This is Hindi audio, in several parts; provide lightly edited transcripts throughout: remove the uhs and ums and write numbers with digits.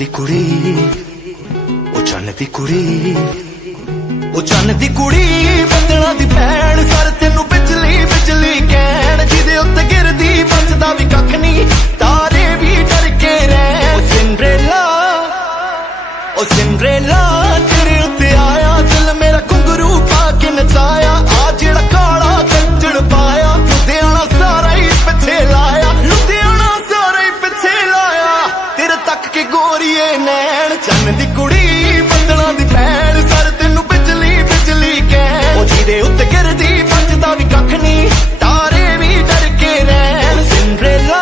दी कुड़ी ओ चन्न दी कुड़ी ओ चन्न दी कुड़ी बदला दी भैन सर तेनू बिजली बिजली कहण जिदे उत्ते गिरदी बचदा भी कख नहीं तारे भी डर के रहन ओ सिंड्रेला तेरे उत्ते आया दिल मेरा घुंघरू पा के नचाया आ जेड़ा काला कंजड़ पाया लुधियाना सारा ही पिछे लाया लुधियाना सारा ही पिछे लाया तेरे तक के गोरीए नैन चन्न दी कुड़ी बदला दी भैन सर तेनू बिजली बिजली कहण ओ जिदे उत्ते गिरदी बचदा भी कख नहीं तारे भी डर के रहन सिंड्रेला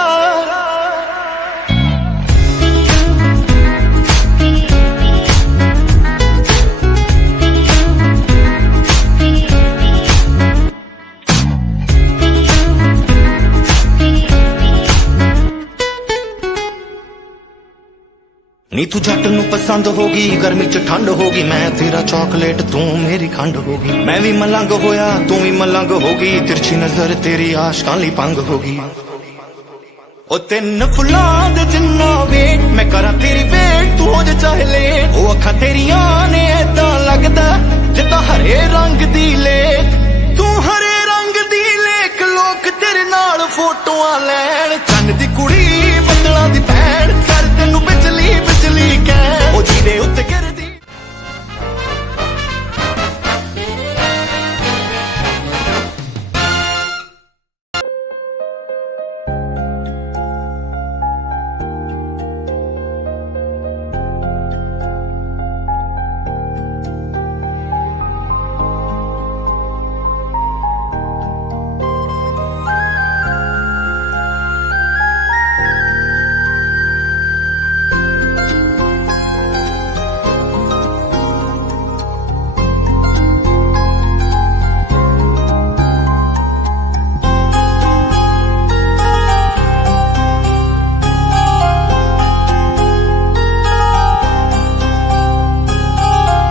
नी तू जट नू पसंद होगी गर्मी च ठंड होगी मैं तेरा चॉकलेट तू मेरी खंड होगी मैं भी मलंग होया तू भी मलंग होगी तिरछी नजर तेरी आशकां ली भंग होगी ओ तिन फुलां दे जिन्ना वेट मैं करा तेरी वेट तू हो जा चाहे लेट ओ अखां तेरियां ने ऐदां लगदा जिद्दां हरे रंग दी लेक तू हरे रंग दी लेक लोक तेरे नाल फोटोआं लैण चन्न दी कुड़ी बदला दी भैन सर तेनू बिजली बिजली कहण ओ जिदे उत्ते गिरदी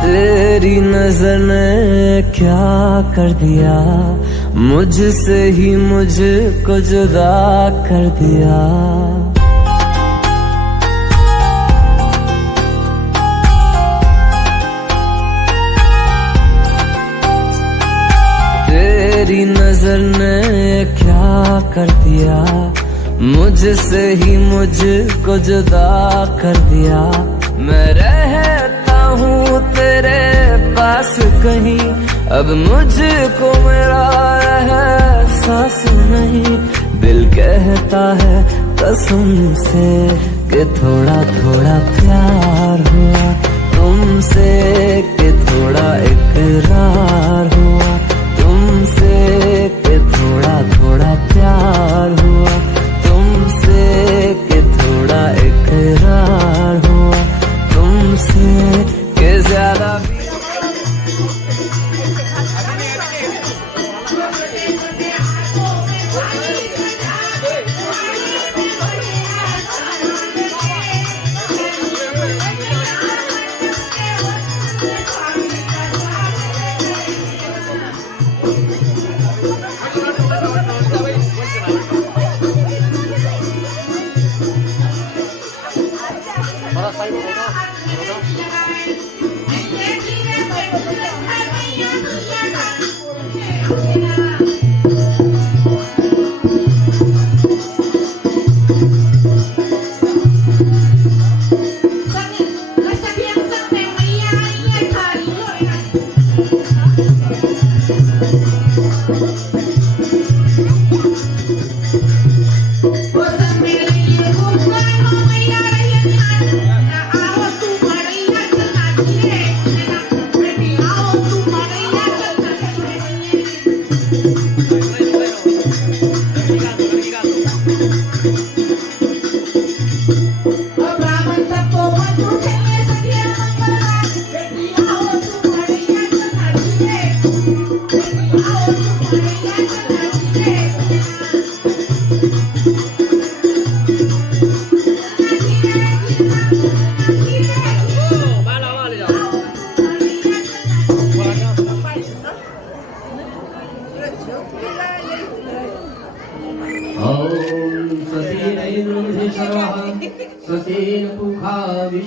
तेरी नजर ने क्या कर दिया मुझसे ही मुझको जुदा कर दिया तेरी नजर ने क्या कर दिया मुझसे ही मुझको जुदा कर दिया मैं रहता हूँ तेरे पास कहीं अब मुझको मेरा एहसास नहीं दिल कहता है कसम से कि थोड़ा थोड़ा प्यार हुआ तुमसे कि थोड़ा इकरार हुआ तुमसे कि थोड़ा थोड़ा प्यार हुआ तुमसे कि थोड़ा इकरार हुआ तुमसे के ज्यादा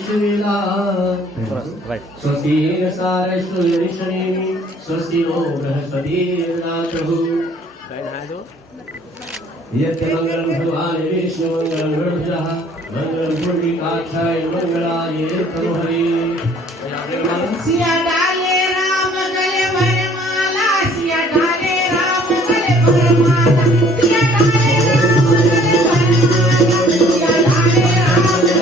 विश्ववेदा स्वस्ति सारस्वती स्वस्ति नो बृहस्पतिर्दधातु यज्ञमंगलम भगवान विष्णु मंगलम गणपतः मंगलम पुंडरीकाक्षाय मंगलाय तनोहरि सिया डाले राम गले वरमाला सिया डाले राम गले वरमाला सिया डाले राम गले वरमाला सिया डाले राम गले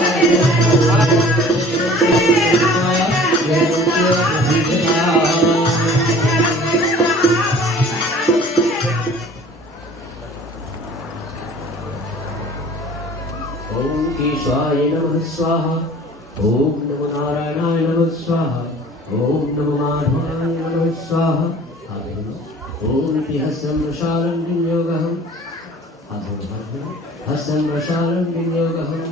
ओम केशवाय नमः स्वाहा ओम नमो नारायणाय नमः स्वाहा ओम नमो माधवाय नमः स्वाहा ओम हस्तं प्रशालं विनियोगहं हस्तं प्रशालं विनियोगहं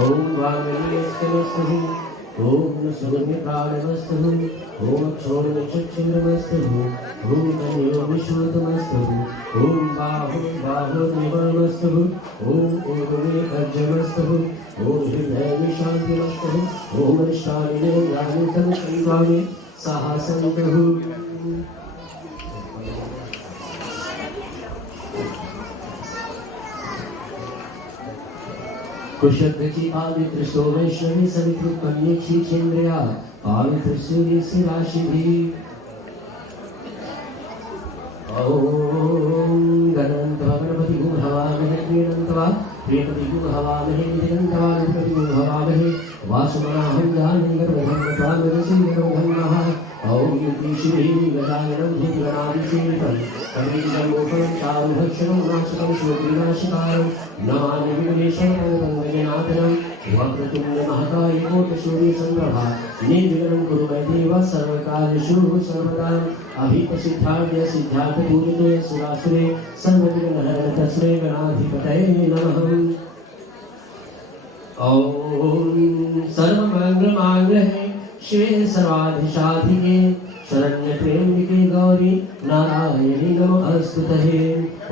ओम वाग्मीस्तमस्तु ओम सुगन्धिप्राणमस्तु ओम क्षोणचक्षुरमस्तु ओम तन्यो विश्वतमस्तु ओम बाहुर्निर्मलमस्तु ओम ओमेकज्जमस्तु ओम हृदयविशान्तिमस्तु ओम निष्ठानि निर्गानि तनुसंवामि साहसन्तु कुशध्वजी पावित्र सोमेश्वरी सवित्र कन्यक्षी चंद्रिया पावित्र सूर्य से राशि भी ओम गणंतवा गणपति गुण हवामहे प्रियंतवा प्रियपति गुण हवामहे निरंतवा गणपति गुण हवामहे वासुमनाहं जाने गणधर्मत्वा गणसिंहगणधर्मः ओम युति श्री गजाननं भूतगणादिसेवितं कविजमोहं चारुभक्षणं नाशकं शोकविनाशकारं नमामि विघ्नेशं वैद्यनाथनं वक्रतुण्डमहाकाय कोटिसूर्यसम्प्रभा निर्विघ्नं कुरु मे देव सर्वकार्येषु सर्वदा अभिप्रसिद्धाय सिद्धार्थपूजिते सुरासुरे सर्वविघ्नहरण तस्मै गणाधिपतये नमः ओम सर्वमंगलमांगल्ये शिवे सर्वाधिशाधिके शरण्य त्र्यंबके गौरी नारायणी नमोस्तुते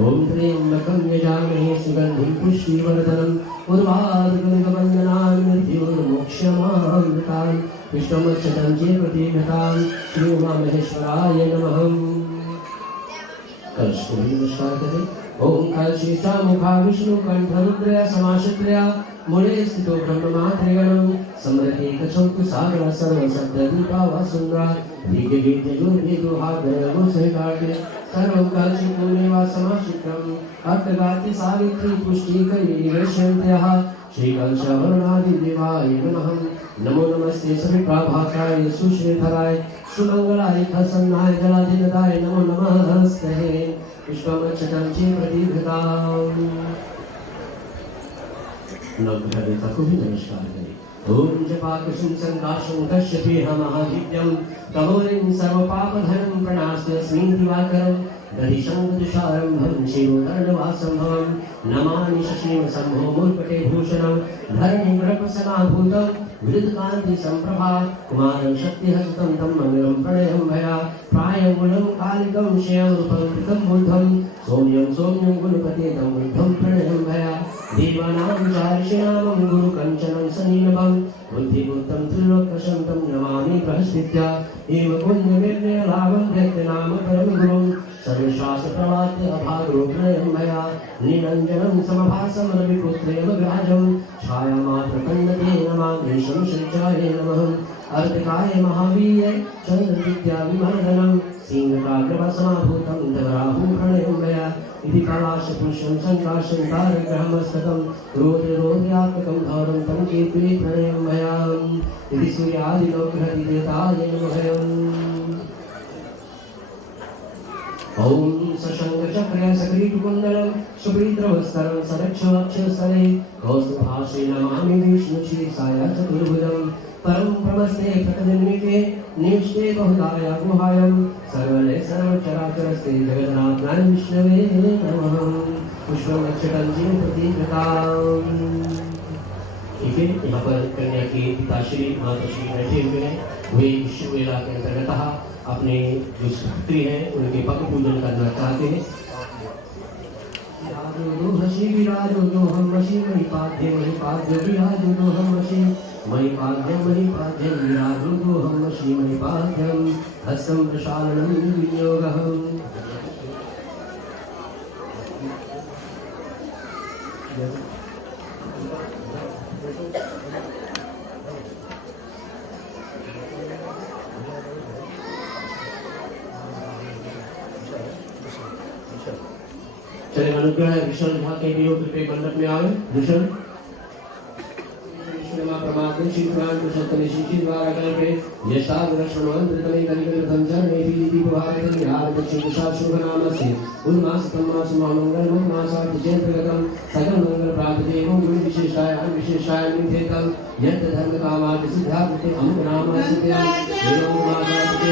ओम त्र्यंबकं यजामहे सुगंधिं पुष्टिवर्धनम् उर्वारुकमिवन्दनान् मृत्योर्मोक्षमामृतान् विष्णुमच्युतं च प्रतिघटान् श्री उमामहेश्वराय नमः कलशपुरी नमस्कार करें ओम कलशीष्ठा मुखा विष्णु कंठरुद्रया समाश्रित्या मूले स्थितो ब्रह्ममात्रिगणं समरते कछोतु सागर सर्वसप्तदीपा वसुंधरा दिग्विजयोर्विदुहादरगो सहकार्ये सर्वं कलशिपूर्णे वा समाश्रितं अर्थगाति सावित्री पुष्टिकैर्वेश्यन्त्यः श्रीकलशवर्णादिदेवाय नमः नमो नमस्ते सविप्रभाकाय सुश्रीधराय सुमंगलाय प्रसन्नाय जलाधिनदाय नमो नमस्ते विश्वमच्युतं च प्रतिघटाम् नवग्रहदेवता को भी नमस्कार करें ओम जपाकुसुम संकाशं कश्यपेऽहमहादित्यं तमोरिं सर्वपापधनं प्रणास्यस्मिं दिवाकरं दधिशं तुषारम्भं शिरोधर्णवासम्भवं नमामि शशिं शम्भो मूर्पटे भूषणं धरणिं रपसमाभूतं विरुद्धकान्ति सम्प्रभा कुमारं शक्तिहस्तं तं मङ्गलं प्रणयं भया प्रायङ्गुलं कालिकं श्रियं रूपं बुद्धं सौम्यं गुणपते तं बुद्धं प्रणयं भया देवानां चार्षिणामं गुरुकञ्चनं सनीनभं बुद्धिभूतं त्रिलोकशन्तं नमामि बृहस्पत्या एव पुण्यनिर्णयलाभं व्यक्तनाम परमगुरुं सर्वशास्त्रप्रवाद्य अभागरूपणयं मया निरञ्जनं समभासं रविपुत्रेमग्राजं छायामात्रकन्नते नमाग्रेशं सञ्चाये नमः अर्धकाय महावीर्य चन्द्रविद्याविमर्दनं सिंहकाग्रवसमाभूतं धराभूषणयं मया इति कलाशपुष्पं सङ्काशं तारग्रहमस्तकं रोद्रोद्यात्मकं धौरं तं कीर्ति प्रणयं मया इति सूर्यादिलोकहरिदेवताय नमः ओम सशंगचक्र सक्रीटुकुण्डलं सुप्रीतवस्तरं सदक्षवक्षस्थले कौस्तुभाषे नमामि विष्णुशीर्षाय चतुर्भुजं परं प्रमस्ते प्रकटनिमिते निष्ठे बहुधाय गुहायं सर्वले सर्वचराचरस्ते जगन्नाथाय विष्णवे नमः पुष्पं अक्षतं जीव प्रतिघटाम् ठीक है, यहाँ पर कन्या के पिताश्री माताश्री बैठे हुए हैं। वे विश्व मेला के अंतर्गत अपने जो स्त्री हैं उनके पग पूजन करना चाहते हैं। हसी विराजो जो हम हसी महिपाद्य विराजो हम हसी महिपाद्यम विराजो जो हम हसी महिपाद्यम हस्तं प्रशालनं विनियोगहम्। चले अनुग्रह ऋषण यहाँ के भी कृपया मंडप में आवे ऋषण परमात्मा श्री पुराण को सत्य शिष्य द्वारा करके यशा दर्शन मंत्र तमे कलिकल धंजन में भी दीप भारत निहार दक्षिण दिशा शुभ नाम से उन्मास तन्मास मंगल मासा चैत्रगतम सकल मंगल प्राप्त एवं गुण विशेषाय निधेतम यत् धर्म कामाद सिद्धार्थे अमुक नाम सिद्ध्या एवं माता के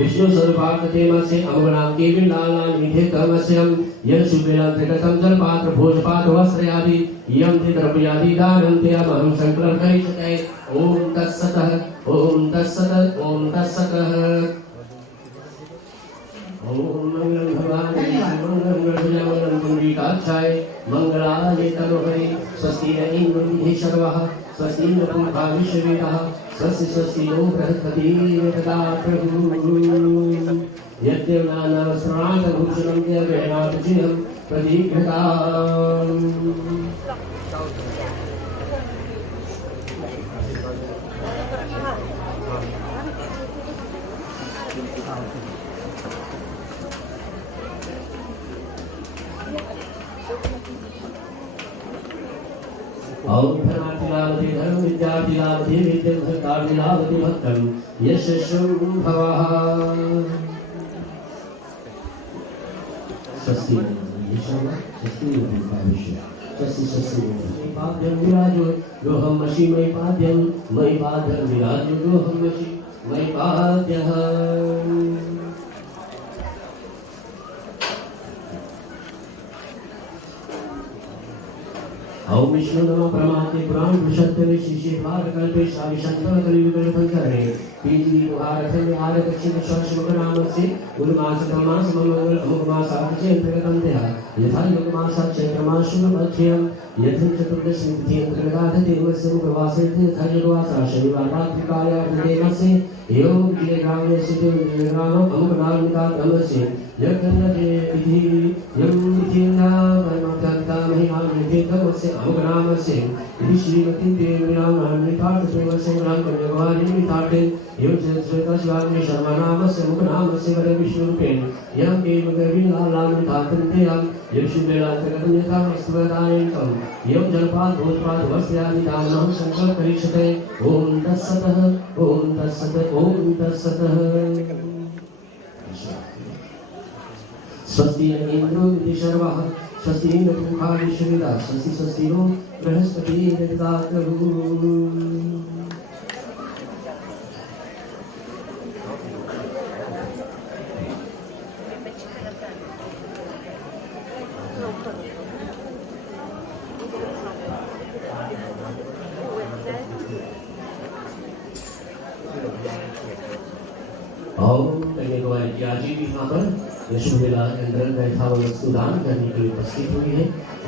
विष्णु स्वरूपार्थते मस्य अवगणां केवि लालान् विधे कर्मस्यं यत् शुभ्रेणान्तर्गतं जलपात्र भोजपात्र वस्त्रयादि यं ते द्रव्यादि दानं ते अहं संकल्पयिष्ये। ओम तत्सतः ओम तत्सतः ओम तत्सतः। ओम मंगलम भगवान मंगलम पुंडरीकाक्षाय मंगलाय तनोहरि स्वस्ति न इंद्रो सर्वः स्वस्ति न पूर्वा विश्ववेदः स्वस्ति स्वस्ति नो बृहस्पति ददातु। यद्देवनानां स्मरातभूषणं देववेणाचिह्नं प्रदीप्यताम्। ओम धनातिलावति धर्म विद्यातिलावति विद्यं भक्तातिलावति भक्तं यशस्वं भवः स्वस्ति स्वस्ति पाद्यं विराजो योऽहं वशी मयि पाद्यं मयि पाद्यं विराजो योऽहं वशी मयि पाद्यः ओम विष्णु नमः परमात्मे पुराण पुरुषोत्तमे शिष्य भागकल्पे शाविशंकर कलियुग पंचरे पीजी भारतम विहार दक्षिण शाश्वत नाम से उल्मास धर्मास मंगल अमुमास आचे अंतर्गतम देहा यथा युगमास चैत्र मास शुभ पक्षयम यथा चतुर्दशी तिथि अंतर्गत देवस्य प्रवासे यथा युगवास शनिवार रात्रि काले देवस्य एवं जिले ग्राम में स्थित ग्राम अमुकनामिका तमस्य यज्ञे विधि यम विधिना परमतंता महिमा निधि तमस्य अमुकनामस्य इति श्रीमती देवी नाम निपात देवस्य नाम कन्यावारी निपाते एवं श्वेता शिवानी शर्मा नामस्य अमुकनामस्य वरे विष्णुरूपेण यम केवगवी लालाम निपातन्ते यम यक्षुबेलान्तगतं यथा वस्तुवदायन्तं यम जलपात भूतपात वस्यादि दानम संकल्प परीक्षते ओम तत्सतः ओम तत्सतः ओम तत्सतः स्वस्ति इंद्रो दिशर्वः स्वस्ति न पुखा विश्वविदा स्वस्ति स्वस्ति नो बृहस्पति ददातु ओम कन्याकुमारी की आज भी यहाँ पर यशोदेला के अंदर बैठा हुआ वस्तुदान करने के लिए उपस्थित हुई है।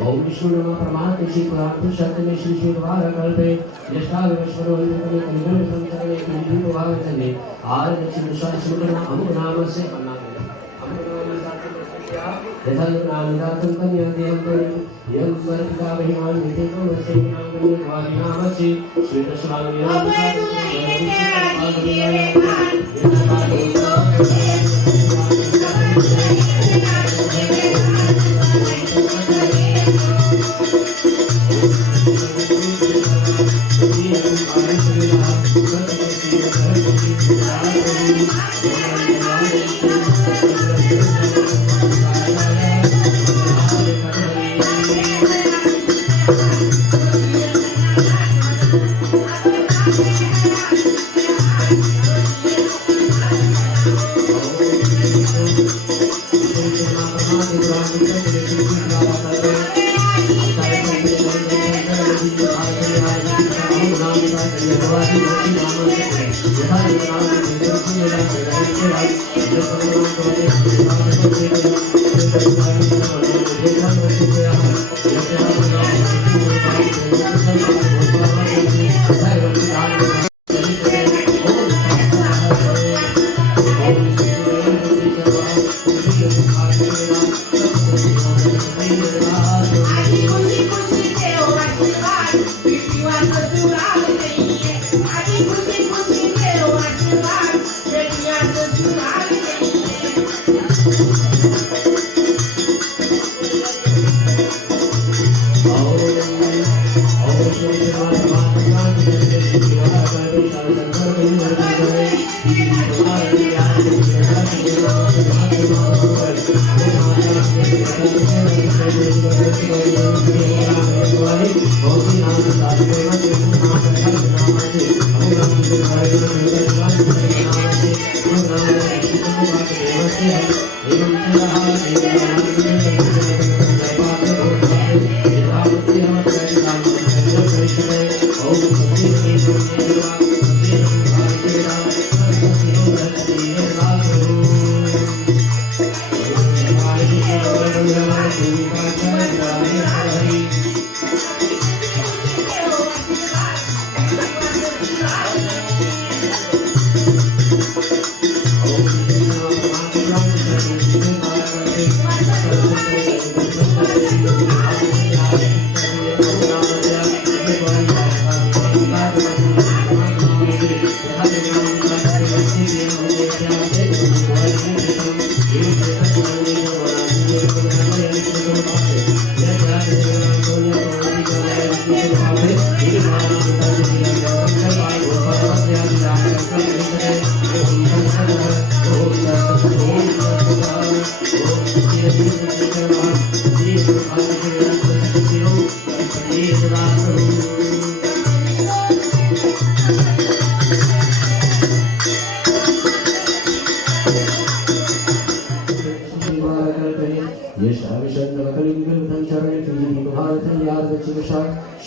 ओम विष्णु नमः परमात्मे श्री पुराण पुरुषोत्तम में श्री श्री द्वारा कल्पे यष्टाविश्वर वंदने कलियुग संसारे विधि प्रभाव चले आज दक्षिण शाश्वत नाम अमुक नाम से यथा नामिदातं कन्यादेवं परि यं वर्तिका महिमान निते को वसे नाम कन्यावारी नाम से श्वेतश्रावणी नाम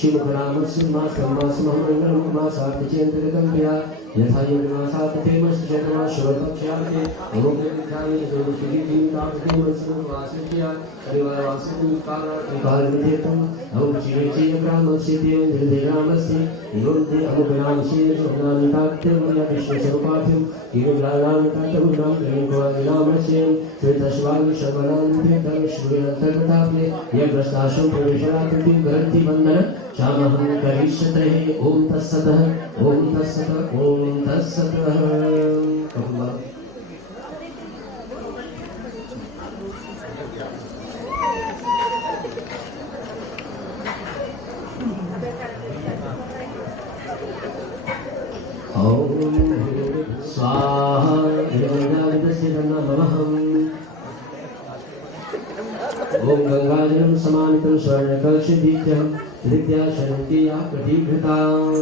शिवनामस्य मासमासमहमङ्गलमासार्थचेन्द्रगम्भ्या यथा योगमासार्थेमश्चेतमाश्वतक्षाते अमोघविद्याये जोगश्रीजीवितार्थेमस्वासित्या परिवारवासुकालनिधेतुम् अमुचिरेचीयग्रामस्य देवेन्द्रदेरामस्य योन्ते अमुग्रामस्य सोनामिताख्यमया विश्वस्वरूपाख्यं किविग्रामामिताख्यमुग्रां गणिकोवादिनामस्य श्वेतश्वाविशर्वणान्तेतविश्वविरन्तर्गताप्ये यग्रस्ताशं प्रवेशराकृतिं गरन्ति वन्दन श्यामहं करिष्यते ॐ तत्सतः ॐ तत्सतः ॐ तत्सतः स्वाहा ओम गंगाजलं समानितं स्वर्णकलशदीप्तं विद्याशरन्त्या प्रदीप्ताम्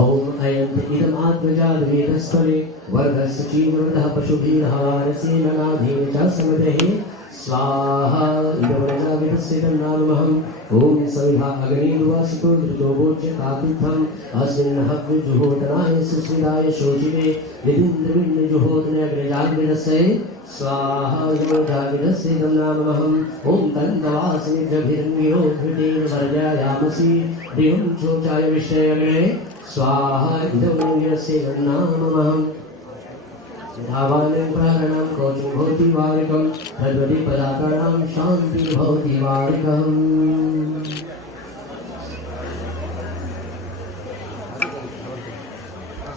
ओम अयं इदमात्मजातवेदस्वरे वर्गस्य चीवरतः पशुभिर्हारस्य ननाधीन च समदेः स्वाहा इदमनजाविदस्येदं नामहम् ओम सविधा अग्निर्वासितो धृतो भोज्यतातिथम् अस्मिन् हव्यजुहोतनाय सुस्मिताय शोचिते विदिन्द्रविण्णजुहोतनग्रजाग्निरस्य स्वाहा इदमनजाविदस्येदं नामहम् ओम तन्नवासिनिभ्यभिर्निरोधृतेन वर्जयामसि देवं शोचाय विषयग्रे स्वाहा इदमनजाविदस्येदं नामहम् धावानं प्राणां कौचं भवति वारिकं तद्वति पदाकानां शान्ति भवति वारिकम्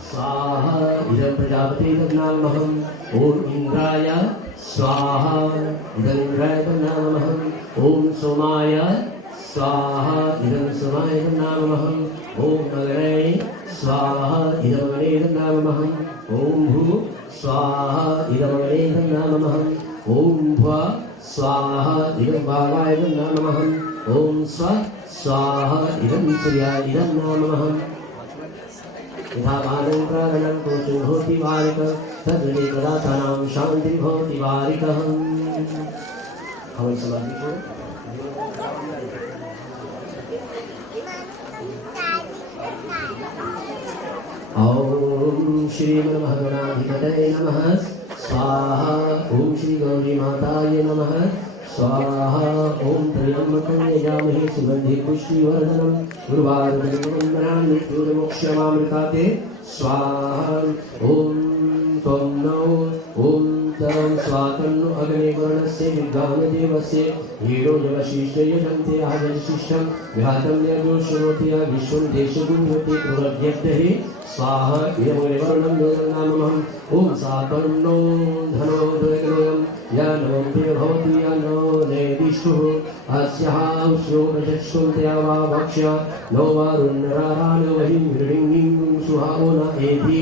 स्वाहा इदं प्रजापते नामहम् ॐ इन्द्राय स्वाहा इदं इन्द्राय नामहम् ॐ सोमाय स्वाहा इदं सोमाय नामहम् ॐ अग्नये स्वाहा इदं अग्नये नामहम् ॐ भू स्वाहा इदमग्नेयं नामहम् ॐ भुवा स्वाहा इदं वागाय नामहम् ॐ स्व स्वाहा इदं सूर्याय नामहम् यथा बालं प्राणं कोशो भवति वारिकः तद्वति पदार्थानां शान्तिः भवति वारिकः हवन समाधि को ओम श्रीमन्महागणाधिपतये नमः स्वाहा ओम श्री गौरी माताये नमः स्वाहा ओम त्र्यंबकं यजामहे सुगन्धि पुष्टिवर्धनं उर्वारुकं मृत्युर्मोक्षमामृताते स्वाहा ओम त्वं नो ओम तं स्वातन्नो अग्ने वर्णस्य विद्वानदेवस्य हीरोजवशिष्टयजन्ते आजशिष्टं विहातं यजोश्रोति विश्वं देशगुण्यते प्रवद्यते स्वाहा इदमवर्णं नामहम् ओम सातन्नो धनो द्वयं या नो भवति या नो नेदिष्टुः अस्याः श्रोकचक्षुन्त्या वा वक्ष्या नो वा रुन्नराराणो वहिं हृडिं सुहावो न एति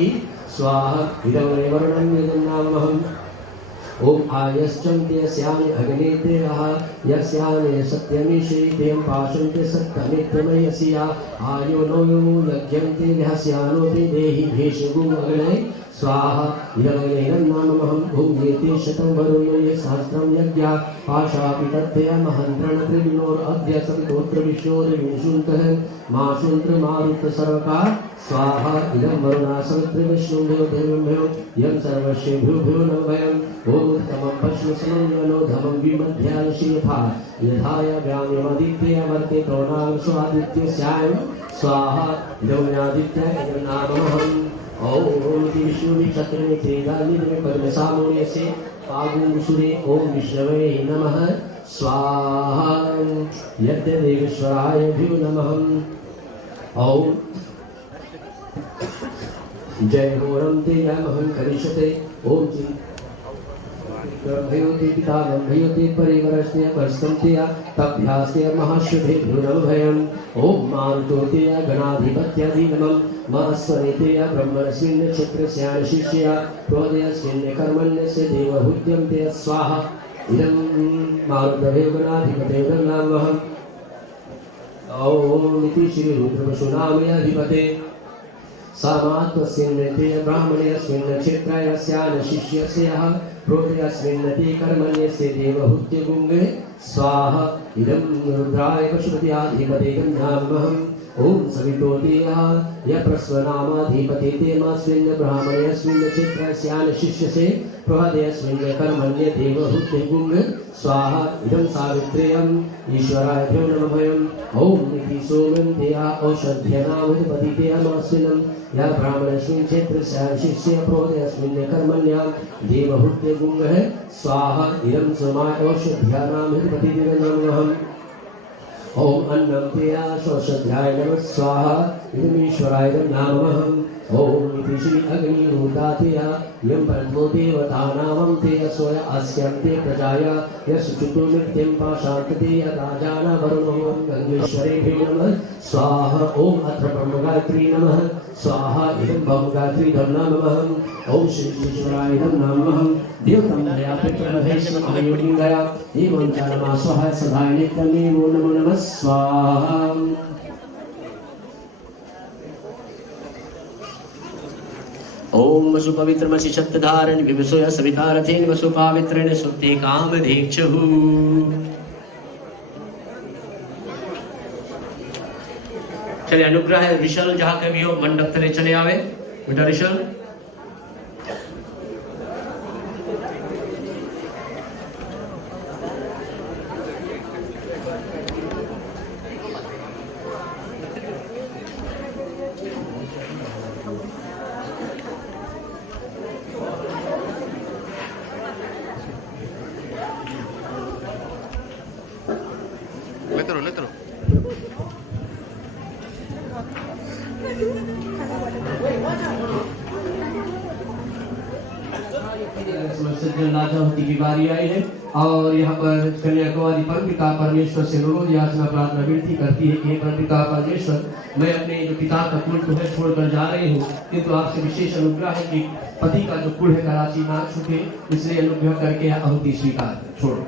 स्वाहा इदमवर्णं नामहम् ओम आयश्चन्ते स्यानि अग्नेतेरः यस्यानि सत्यमिषेतें पाशन्ते सत्यमित्रमयस्या आयो नो यज्ञन्ते यस्यानो ते देहि भेषगुम् अग्नये स्वाहा इदमग्नेयं नामहम् ओम एते शतं वरुणो सहस्रं यज्ञा पाशापि तथ्य महन्त्रणत्रिविनोर अद्य सन्तोत्र विष्णोर्विंशुन्तः माशुन्त्र मारुत सर्वका स्वाहा इदं वरुणासनत्रिविष्णुभ्यो देवभ्यो यं सर्वस्येभ्यो नमः ओम तमं पश्मसनं यनो धमं विमध्यायशीयथा यथाय व्याम्यमदित्य वर्ते करुणांशो आदित्यस्याय स्वाहा इदमनादित्याय इदं नामहम् ओम विष्णुवि चक्रमे त्रिगालिने पद्मसामोयसे पागुसुरे ओम विष्णवे नमः स्वाहा यज्ञदेवेश्वराय भ्यो नमः ओम जय होरं ते यमहं करिष्यते ओम ब्रह्मयोते पिता ब्रह्मयोते परिवरस्य परस्तंत्या तभ्यास्य महाशुभे भ्रुरभयम् ओम मारुतोते गणाधिपत्याधीनमं महस्वरेतेय ब्रह्मणस्मिन् नक्षत्रस्यान शिष्या प्रोदयस्मिन् कर्मण्यस्य देवहूत्यन्ते स्वाहा इदं मारुतवे गणाधिपते नामहम् ओम इति श्री रुद्रपशुनामयाधिपते सामात्वस्मिन् नृत्ये ब्राह्मणेऽस्मिन् क्षेत्रयस्यान् शिष्यस्यः प्रोतयस्मिन्नति कर्मण्यस्य देवहूत्यगुङ्गे स्वाहा इदं रुद्राय पशुपत्याधिपते गन्धामहम् ओम सवितोतीयः यः प्रस्वनामाधिपते तेमास्मिन् ब्राह्मणेऽस्मिन् क्षेत्रस्यान् शिष्यसे प्रहदेऽस्मिन् कर्मण्य देवहूत्यगुङ्गे स्वाहा इदं सावित्र्यम् ईश्वराभ्यो नमः ओम इति सोमं देहा औषध्यनामुत्पतितेऽस्मिन् या ब्राह्मणस्मिन् क्षेत्रस्यान् शिष्य प्रहदेऽस्मिन् कर्मण्य देवहूत्यगुङ्गे स्वाहा इदं सोमाय औषध्यानामुत्पतिते नमः ओम अन्नं तेया स्वश्रद्धाय नमः स्वाहा इदमीश्वराय नमः ओम इति श्री अग्निहोत्रातेया यं परमो देवतानामं तेय सोय अस्यन्ते प्रजाय यशुचुतो नित्यं पाशान्तते राजान वरुणो गङ्गेश्वरेभ्यो नमः स्वाहा ओम अत्र ब्रह्मगायत्री नमः स्वाहा इदं ब्रह्मगायत्री नमः ओम श्री ईश्वराय नमः देवतं दया प्रकरणहेशम आयोगिंगया एवं चारमा स्वाहा सदाय नित्यमे नमो नमः स्वाहा ओम वसु पवित्रमसि सत्यधारण विवसोय सवितारथेन वसु पवित्रेण सुप्ते कामधेक्षुः चलिए अनुग्रह ऋषल जहाँ कभी हो मंडप तले चले आवे बेटा ऋषल लेते रहो सज्जन राजा होती की बारी आई है और यहाँ पर कन्याकुमारी परमपिता परमेश्वर से रोज याचना प्रार्थना विनती करती है कि हे परमपिता परमेश्वर मैं अपने जो पिता का कुल तो है छोड़कर जा रही हूँ किंतु आपसे विशेष अनुग्रह है कि पति का जो कुल है कराची ना छूटे इसलिए अनुग्रह करके आहुति स्वीकार छोड़ो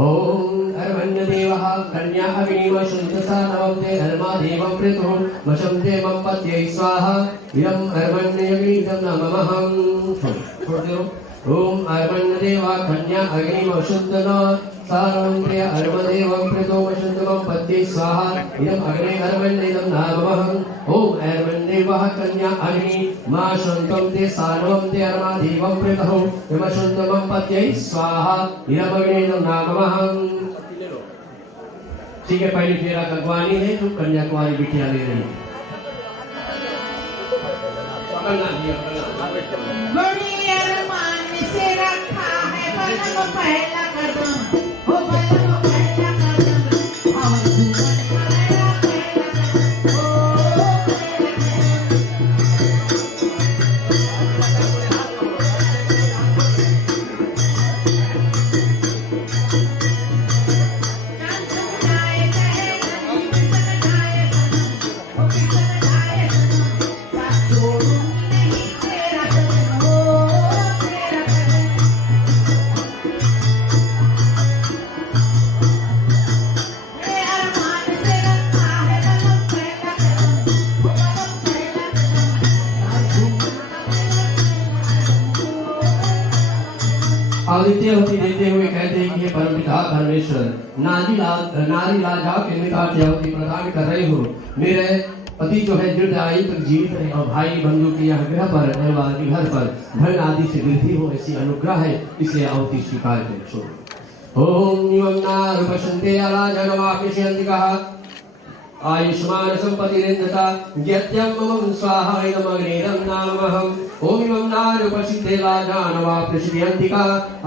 ओम अर्वण्य देवः कन्या अग्निव शुद्धसा नवते धर्मादेवं प्रेतो वशं देवं पत्यै स्वाहा इदं अर्वण्य अग्निदं नमः छोड़ दो ओम अर्वण्य देवा कन्या अग्निव शुद्धना सारं प्रिय अर्वदेवं प्रेतो वशं देवं पत्यै स्वाहा इदं अग्ने अर्वण्यदं नमः ओम अर्वण्य देवः कन्या अग्नि मा शन्तं ते सारं ते अर्वदेवं प्रेतो वशं देवं पत्यै स्वाहा इदं अग्नेदं नमः ठीक है पहली फेरा कगवानी है जो कन्याकुमारी बिटिया ले रही है बड़ी अरमान से रखा है बलम पहला कदम ओ बलम पहला कदम और जीवन हमारा पहला कदम ओ आदित्य होती देते हुए कहते हैं कि हे परमपिता परमेश्वर नारी लाजा के मितार्थ होती प्रदान कर रहे हो मेरे पति जो है दीर्घ आयु तक जीवित रहे और भाई बंधु के यहाँ ग्रह पर के घर पर धन आदि से वृद्धि हो ऐसी अनुग्रह है इसलिए आहुति स्वीकार करें छोड़ो ओम निवम नारुपशन्ते अलाजनवापिष्यन्तिकः आयुष्मान संपत्तिरेन्द्रता यत्यं मम स्वाहा इदमग्नेदं नामहम् ओम इमं नारुपशिते लाजानवापिष्यन्तिका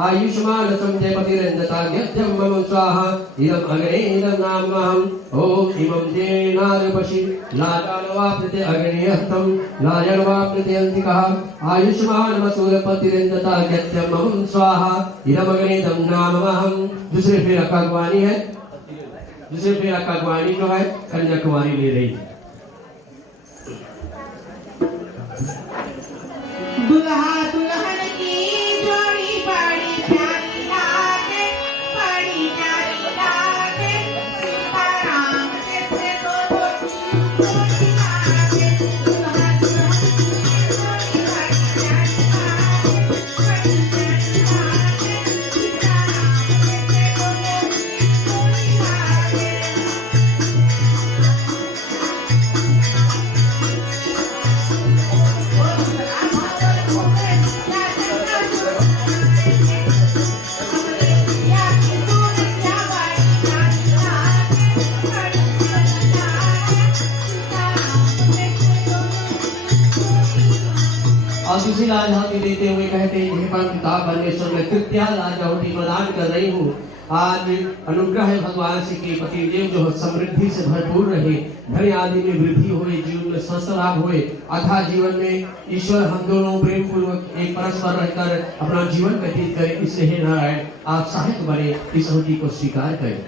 आयुष्मान संपत्तिरेन्द्रता यत्यं मम स्वाहा इदम् अग्नेदं नामहम् ओम इमं ते नारुपशि लाजानवाप्यते अग्नेयस्तं लाजानवाप्यन्तिका आयुष्मान वसुरपतिरेन्द्रता यत्यं मम स्वाहा इदम् अग्नेदं नामहम् दूसरे फिर अकागवानी है दूसरे पे अकागवानी जो है कन्याकुमारी ले रही है दुल्हा दुल्हन की जोड़ी बड़ी प्यारी लागे बड़ी प्यारी लागे सीताराम जैसे दो जोड़ी लागे दुल्हा दुल्हन तुलसी लाल हाथी देते हुए कहते हैं, हे परमपिता परमेश्वर, मैं तृतीया लाल होती प्रदान कर रही हूँ। आज अनुग्रह है भगवान से कि पति देव जो समृद्धि से भरपूर रहे, धन आदि में वृद्धि होए, जीवन में स्वस्थ लाभ होए, अथा जीवन में ईश्वर हम दोनों प्रेम पूर्वक एक परस्पर रहकर अपना जीवन व्यतीत करें। इसलिए हे नारायण, आप सहायक बने, इस होती को स्वीकार करें।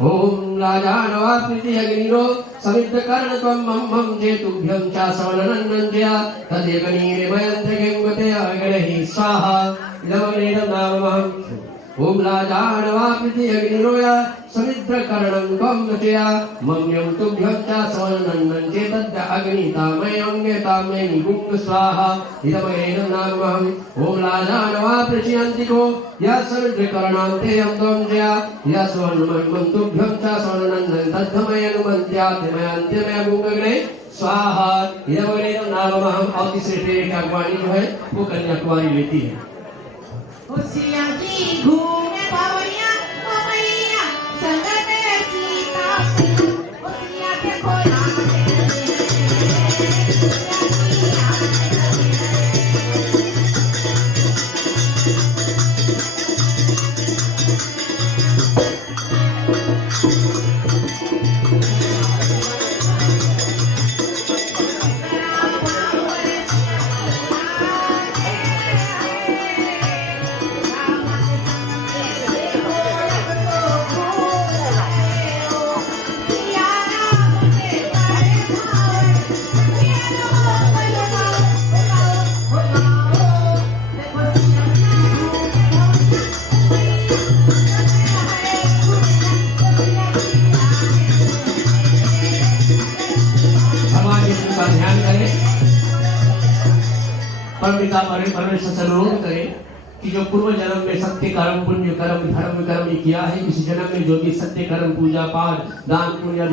ओम राजानवाप्रीति अग्निरो समिद्ध कर्ण त्वं मम मम जेतुभ्यं च सवननन्दया तदेकनीरे वयन्ते गते अग्निः स्वाहा इदमग्नेदं नाममहम्। ओम राजानवाप्रीति अग्निरोया समिद्ध कर्णं त्वं वचया मम्यं तुभ्यं च सवननन्दं चेतद् अग्नितामयं निगुं स्वाहा इदमग्नेदं नाममहम्। ओम राजानवाप्रीचियन्तिको या समिद्ध कर्णं तेयं त्वं जया या सवनमं तुभ्यं च सवननन्दं तद्धमयनुमन्त्यातिमयन्त्यमय गुंगग्ने स्वाहा इदमग्नेदं नाममहम्। और तीसरे फेरे की अगवानी जो है वो कन्या कुमारी लेती है। सिया की घूमे बावरिया ओ मैया संग में सीता ओ सिया के खोया परमपिता परमेश्वर से अनुरोध करें कि जो पूर्व जन्म में सत्य कर्म, पुण्य कर्म, धर्म कर्म किया है, इस जन्म में जो भी सत्य कर्म, पूजा पाठ, दान पुण्य,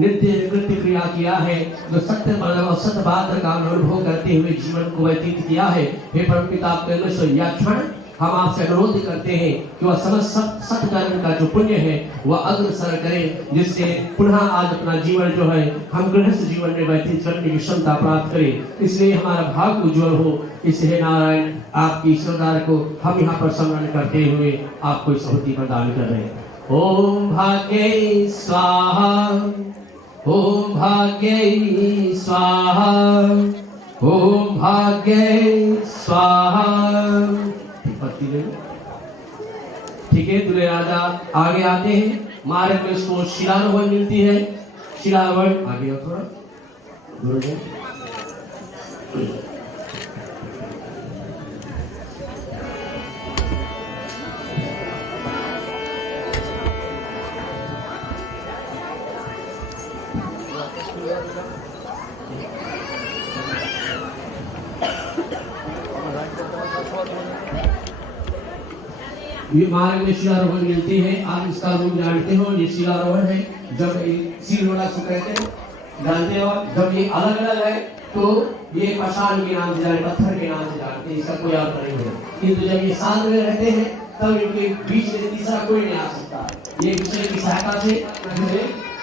नित्य कृत्य क्रिया किया है, जो सत्य और सत्य बात का अनुभव करते हुए जीवन को व्यतीत किया है, हे परमपिता परमेश्वर, यह क्षण हम आपसे अनुरोध करते हैं कि वह समस्त सत्कर्म का जो पुण्य है वह अग्रसर करें, जिससे पुनः आज अपना जीवन जो है हम गृहस्थ जीवन में व्यतीत करने की क्षमता प्राप्त करें। इसलिए हमारा भाग्य उज्ज्वल हो। इसलिए नारायण, आपकी ईश्वरदार को हम यहाँ पर स्मरण करते हुए आपको इस आहुति प्रदान कर रहे हैं। ओम भाग्य स्वाहा, ओम भाग्य स्वाहा, ओम भाग्य स्वाहा। ठीक है, दूल्हे राजा आगे आते हैं। मार्ग में उसको शिलारोहण मिलती है। शिलारोहण आगे और थोड़ा दूर है। ये मार्ग में शिलारोहण मिलती है। आप इसका रूप जानते हो, ये शिलारोहण है। जब सिलवड़ा को कहते हैं, जानते हो, जब ये अलग अलग है तो ये पाषाण के नाम से जाने, पत्थर के नाम से जानते हैं, इसका कोई अर्थ नहीं है। किंतु जब ये साथ में रहते हैं तब इनके बीच में तीसरा कोई नहीं आ सकता। ये दूसरे की सहायता से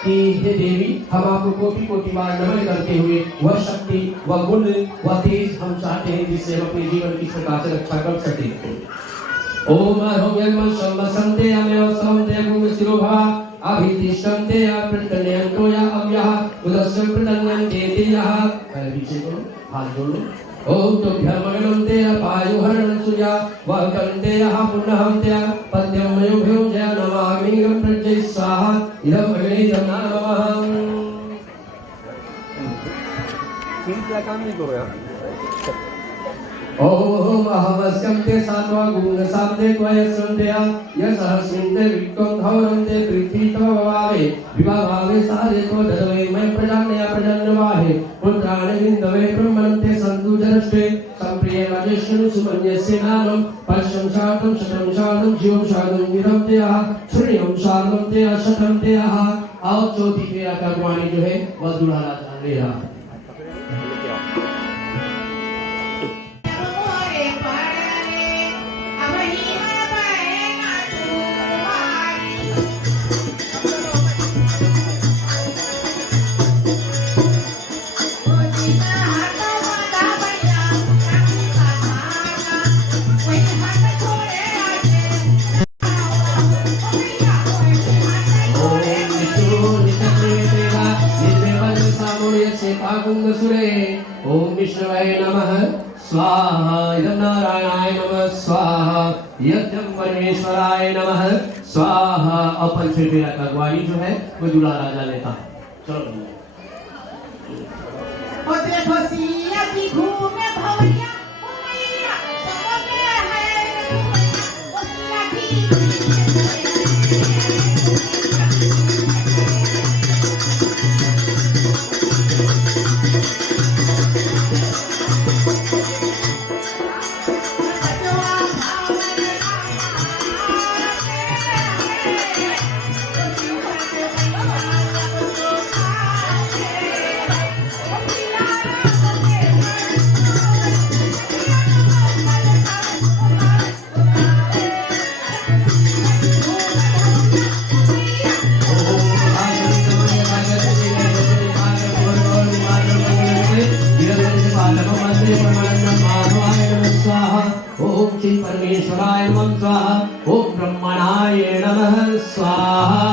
कि हे देवी, हम आपको कोटि कोटि बार नमन करते हुए वह शक्ति, वह गुण, वह तेज हम चाहते हैं जिससे हम अपने जीवन की प्रकार से रक्षा कर सके। ओम अहोम संते अमेव संते गुणसिरो भवा अभितिष्ठन्ते अप्रतन्यन्तो या अव्यः उदस्य प्रतन्यन्ते तेयः। पीछे को हाथ जोड़ो। ओम तुभ्यं मगनन्ते अपायुहरणं सुया वहकन्ते यः पुनःन्ते पद्यं मयोभ्यो जय नमामि प्रत्यय स्वाहा इदं अग्निदं नमः। क्या काम नहीं करो यार। ओम अहमस्कंते सात्वा गुण साते त्वयस्वन्त्या यशस्मिन्ते विक्तं धौरन्ते पृथ्वी तववावे विभावावे सारे तो ददवे मैं प्रजान्या प्रजन्यवाहे पुत्राणि विन्दवे ब्रह्मन्ते सन्तु जरष्टे संप्रिय राजेश्वरु सुमन्यस्य नामं पश्यं शातं शतं शातं जीवं शातं विरम्त्यः श्रेयं शातं ते शतं ते आओ चौथी क्रिया का वाणी जो है वह दूल्हा राजा ले रहा। परमेश्वराय नमः स्वाहा। और पंचमी फेरा का अगवानी जो है वो दूल्हा राजा लेता है। चलो ओ देखो सिया की घूमे भवैया ओ मैया सबके है ओ सिया की ओम श्री परमेश्वराय नमः स्वाहा। ओम ब्रह्मणाय नमः स्वाहा।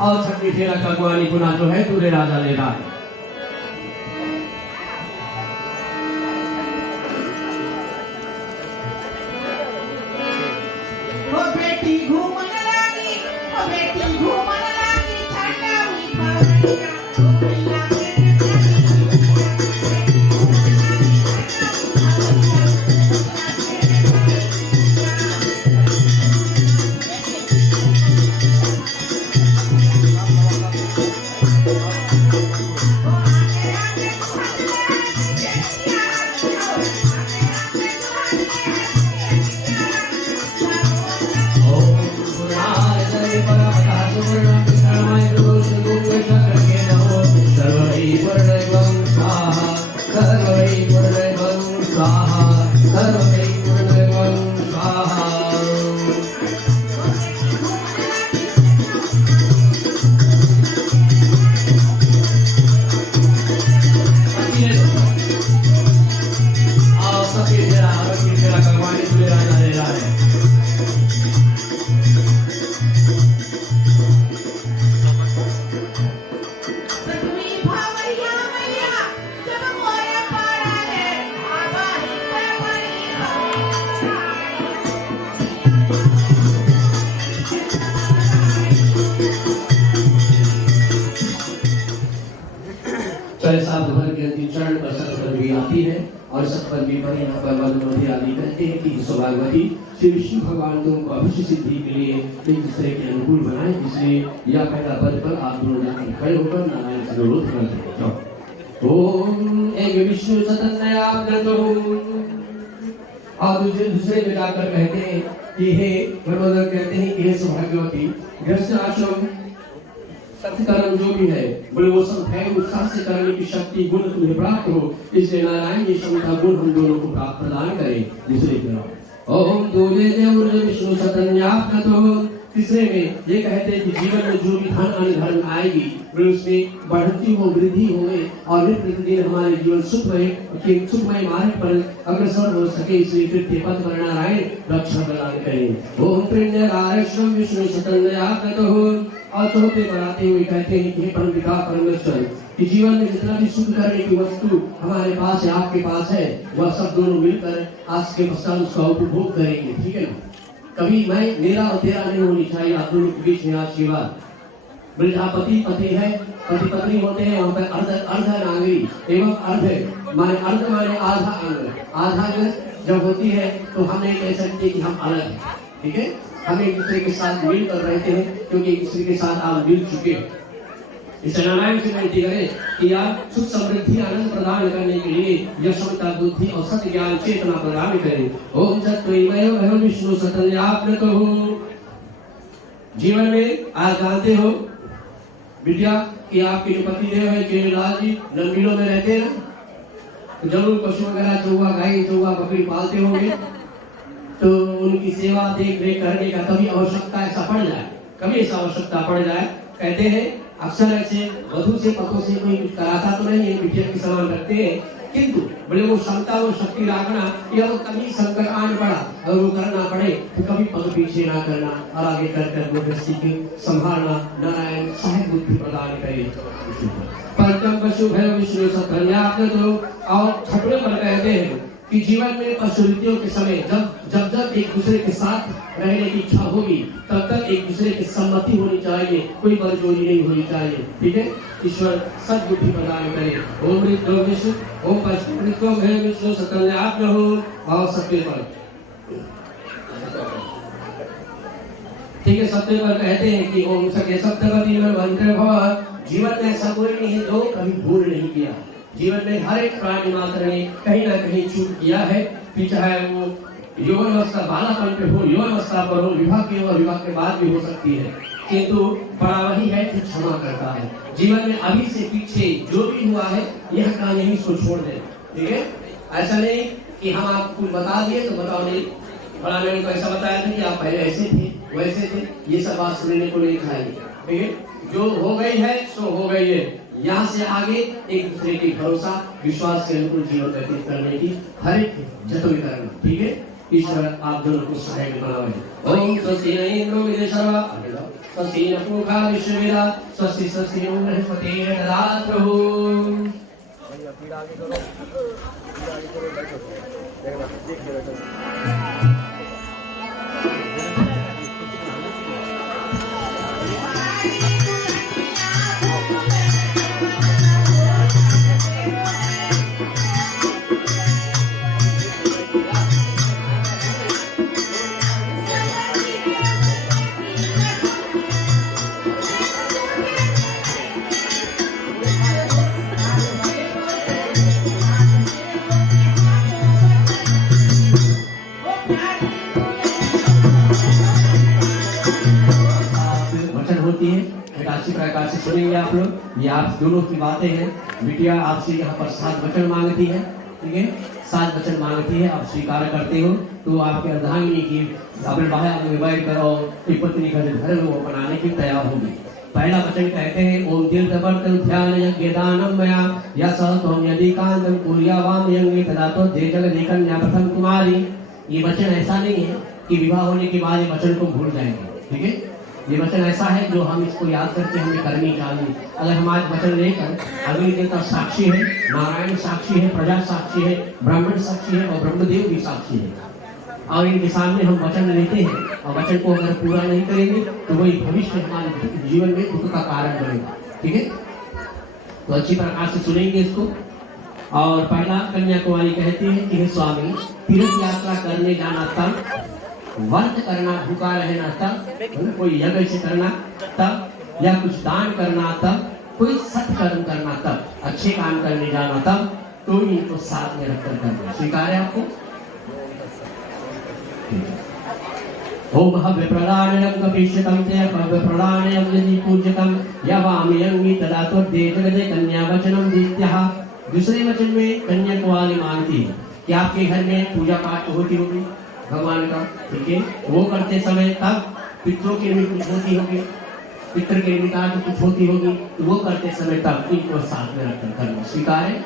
और छठी फेरा का अगवानी पुनः जो है दूल्हे राजा ले रहा है। ओ बेटी घूमने लगी ओ बेटी घूमने लगी ठंडा हुई भवैया ओ मैया चरण पर सतपदी आती है और सतपदी पर यहाँ पर मधुमती आदि कहते हैं कि सौभाग्यवती श्री विष्णु भगवान तुमको अवश्य सिद्धि के लिए एक दूसरे के अनुकूल बनाए, इसलिए यह पहला पद पर आप दोनों जाकर खड़े होकर नारायण से अनुरोध करते हैं। ओम एक विष्णु चतुर्नयाग्रतो। और दूसरे में जाकर कहते हैं कि हे भगवान कहते हैं कि हे सौभाग्यवती गृहस्थ आश्रम सत्कर्म जो भी है बोले वो सब है उत्साह से करने की शक्ति गुण तुम्हें प्राप्त हो, इसलिए नारायण ये क्षमता गुण हम दोनों को प्राप्त प्रदान करे। दूसरे की ओम दूजे देव विष्णु चतुर्नयाग्रतो। तीसरे में ये कहते हैं कि जीवन में जो भी धन अनधन आएगी वे उसमें बढ़ती हो वृद्धि होवे और वे प्रतिदिन हमारे जीवन सुखमय मार्ग पर अग्रसर हो सके, इसलिए तृतीय पद पर नारायण रक्षा प्रदान करें। ओम त्रिनेत्रारश्रम विष्णु चतुर्नयाग्रतो। और चौथे पर आते हुए कहते हैं कि परम पिता परमेश्वर कि जीवन में जितना भी सुख करने की वस्तु हमारे पास है आपके पास है वह सब दोनों मिलकर आज के पश्चात उसका उपभोग करेंगे, ठीक है ना। कभी मैं मेरा और तेरा नहीं होनी चाहिए, आप दोनों के बीच में आशीर्वाद। वृद्धापति पति है, पति पत्नी होते हैं, वहाँ पर अर्ध नागरी एवं अर्ध माने आधा अंग। आधा अंग जब होती है तो हम नहीं कह सकते कि हम अलग हैं, ठीक है। हम एक दूसरे के साथ मिल कर रहते हैं क्योंकि एक दूसरे के साथ आप मिल चुके हैं। इस नारायण से विनती करें कि आप सुख समृद्धि आनंद प्रदान करने के लिए यशोता बुद्धि और सत्य ज्ञान चेतना प्रदान करें। ओम सत्वमय भव विष्णु चतुर्नयाग्रतो। जीवन में आज जानते हो विद्या कि आपके जो पति देव है केलाल जी नंदीलों में रहते हैं ना, जरूर पशु वगैरह चौवा गाय चौवा बकरी पालते होंगे, तो उनकी सेवा देख रेख करने का कभी आवश्यकता ऐसा पड़ जाए, कभी ऐसा आवश्यकता पड़ जाए, कहते हैं अक्सर ऐसे वधु से पतों से कोई कुछ कराता तो नहीं है, बिटिया की समान रखते हैं, किंतु बड़े वो क्षमता वो शक्ति रखना या वो कभी संकट आने पड़ा और वो करना पड़े तो कभी पग पीछे ना करना और आगे कर वो व्यक्ति की संभालना। नारायण सहायक बुद्धि प्रदान करे। पंचम पशु भय विष्णु चतुर्नयाग्रतो। और छठवें पर कहते हैं कि जीवन में पशुवृत्तियों के समय जब एक दूसरे के साथ रहने की इच्छा होगी तब तक एक दूसरे की सम्मति होनी चाहिए, कोई बलजोरी नहीं होनी चाहिए। ठीक है, ईश्वर सद्बुद्धि प्रदान करे। ओम विष्णु ओम पंचकृत्वम है विष्णु सकल आप हो और सत्य पर। ठीक है, सत्य पर कहते हैं कि ओम सके सत्यवती मंत्र भव। जीवन में ऐसा कोई नहीं है जो कभी भूल नहीं किया। जीवन में हर एक प्राणी मात्र ने कहीं ना कहीं चूक किया है, फिर चाहे वो यौवन अवस्था बालापन पे हो, यौवन अवस्था पर हो, विवाह के और विवाह के बाद भी हो सकती है, किंतु बड़ा वही है कि क्षमा करता है। जीवन में अभी से पीछे जो भी हुआ है यह काम यही इसको छोड़ दे। ठीक है, ऐसा नहीं कि हम आपको बता दिए तो बताओ नहीं, बड़ा मैंने उनको ऐसा बताया था कि आप पहले ऐसे थे वैसे थे, ये सब बात सुनने को नहीं खाएंगे। ठीक है, जो हो गई है सो हो गई है। यहाँ से आगे एक दूसरे की भरोसा विश्वास के अनुकूल जीवन व्यतीत करने की हर एक जतन करना। ठीक है, ईश्वर आप दोनों को सहायक बनावे। ओम स्वस्ति न इंद्रो विदेशर्वा स्वस्ति न पूर्वा विश्ववेदा स्वस्ति स्वस्ति नो बृहस्पति ददातु। प्रकार से सुनेंगे आप लोग। ये आप दोनों की बातें हैं। बिटिया आपसे यहाँ पर 7 वचन मांगती है। ठीक है, 7 वचन मांगती है, आप स्वीकार करते हो तो आपके अर्धांगिनी की अपने बाहर में बैठ कर और एक पत्नी का घर वो बनाने की तैयार होगी। पहला वचन कहते हैं ओम तीर्थवर्तन ध्यान यज्ञदानम मया यसा त्वं यदि कांतम कुर्यावाम यंगे तदा तो देजल निकन्या प्रथम कुमारी। ये वचन ऐसा नहीं है कि विवाह होने के बाद ये वचन को भूल जाएंगे। ठीक है, ये वचन ऐसा है जो हम इसको याद करके हमें करनी चाहिए। अगर हम आज वचन लेकर अग्नि देवता साक्षी है, नारायण साक्षी है, प्रजा साक्षी है, ब्राह्मण साक्षी है और ब्रह्मदेव भी साक्षी है, और इनके सामने हम वचन लेते हैं और वचन को अगर पूरा नहीं करेंगे तो वही भविष्य हमारे जीवन में दुख का कारण बनेगा। ठीक है, तो अच्छी प्रकार से सुनेंगे इसको। और पहला कन्याकुमारी कहती है कि हे स्वामी, तीर्थ यात्रा करने जाना तब, व्रत करना भूखा रहना तब, कोई यज्ञ से करना तब, या कुछ दान करना तब, कोई सत्कर्म करना तब, अच्छे काम करने जाना तब, तो इनको साथ में रखकर करना। स्वीकार है आपको? ओम हव्य प्रदानयं कपिश्यतं ते हव्य प्रदानयं यदि पूज्यतं यवामि यंगी तदा तो देवगदे कन्या वचनम दित्याः। दूसरे वचन में कन्या कुमारी मांगती है कि आपके घर में पूजा पाठ होती होगी भगवान का। ठीक है, वो करते समय तब पितरों के लिए कुछ होती होगी, पितर के निकाल कुछ होती होगी, तो वो करते समय तब इनको साथ में रखकर करना। स्वीकार है?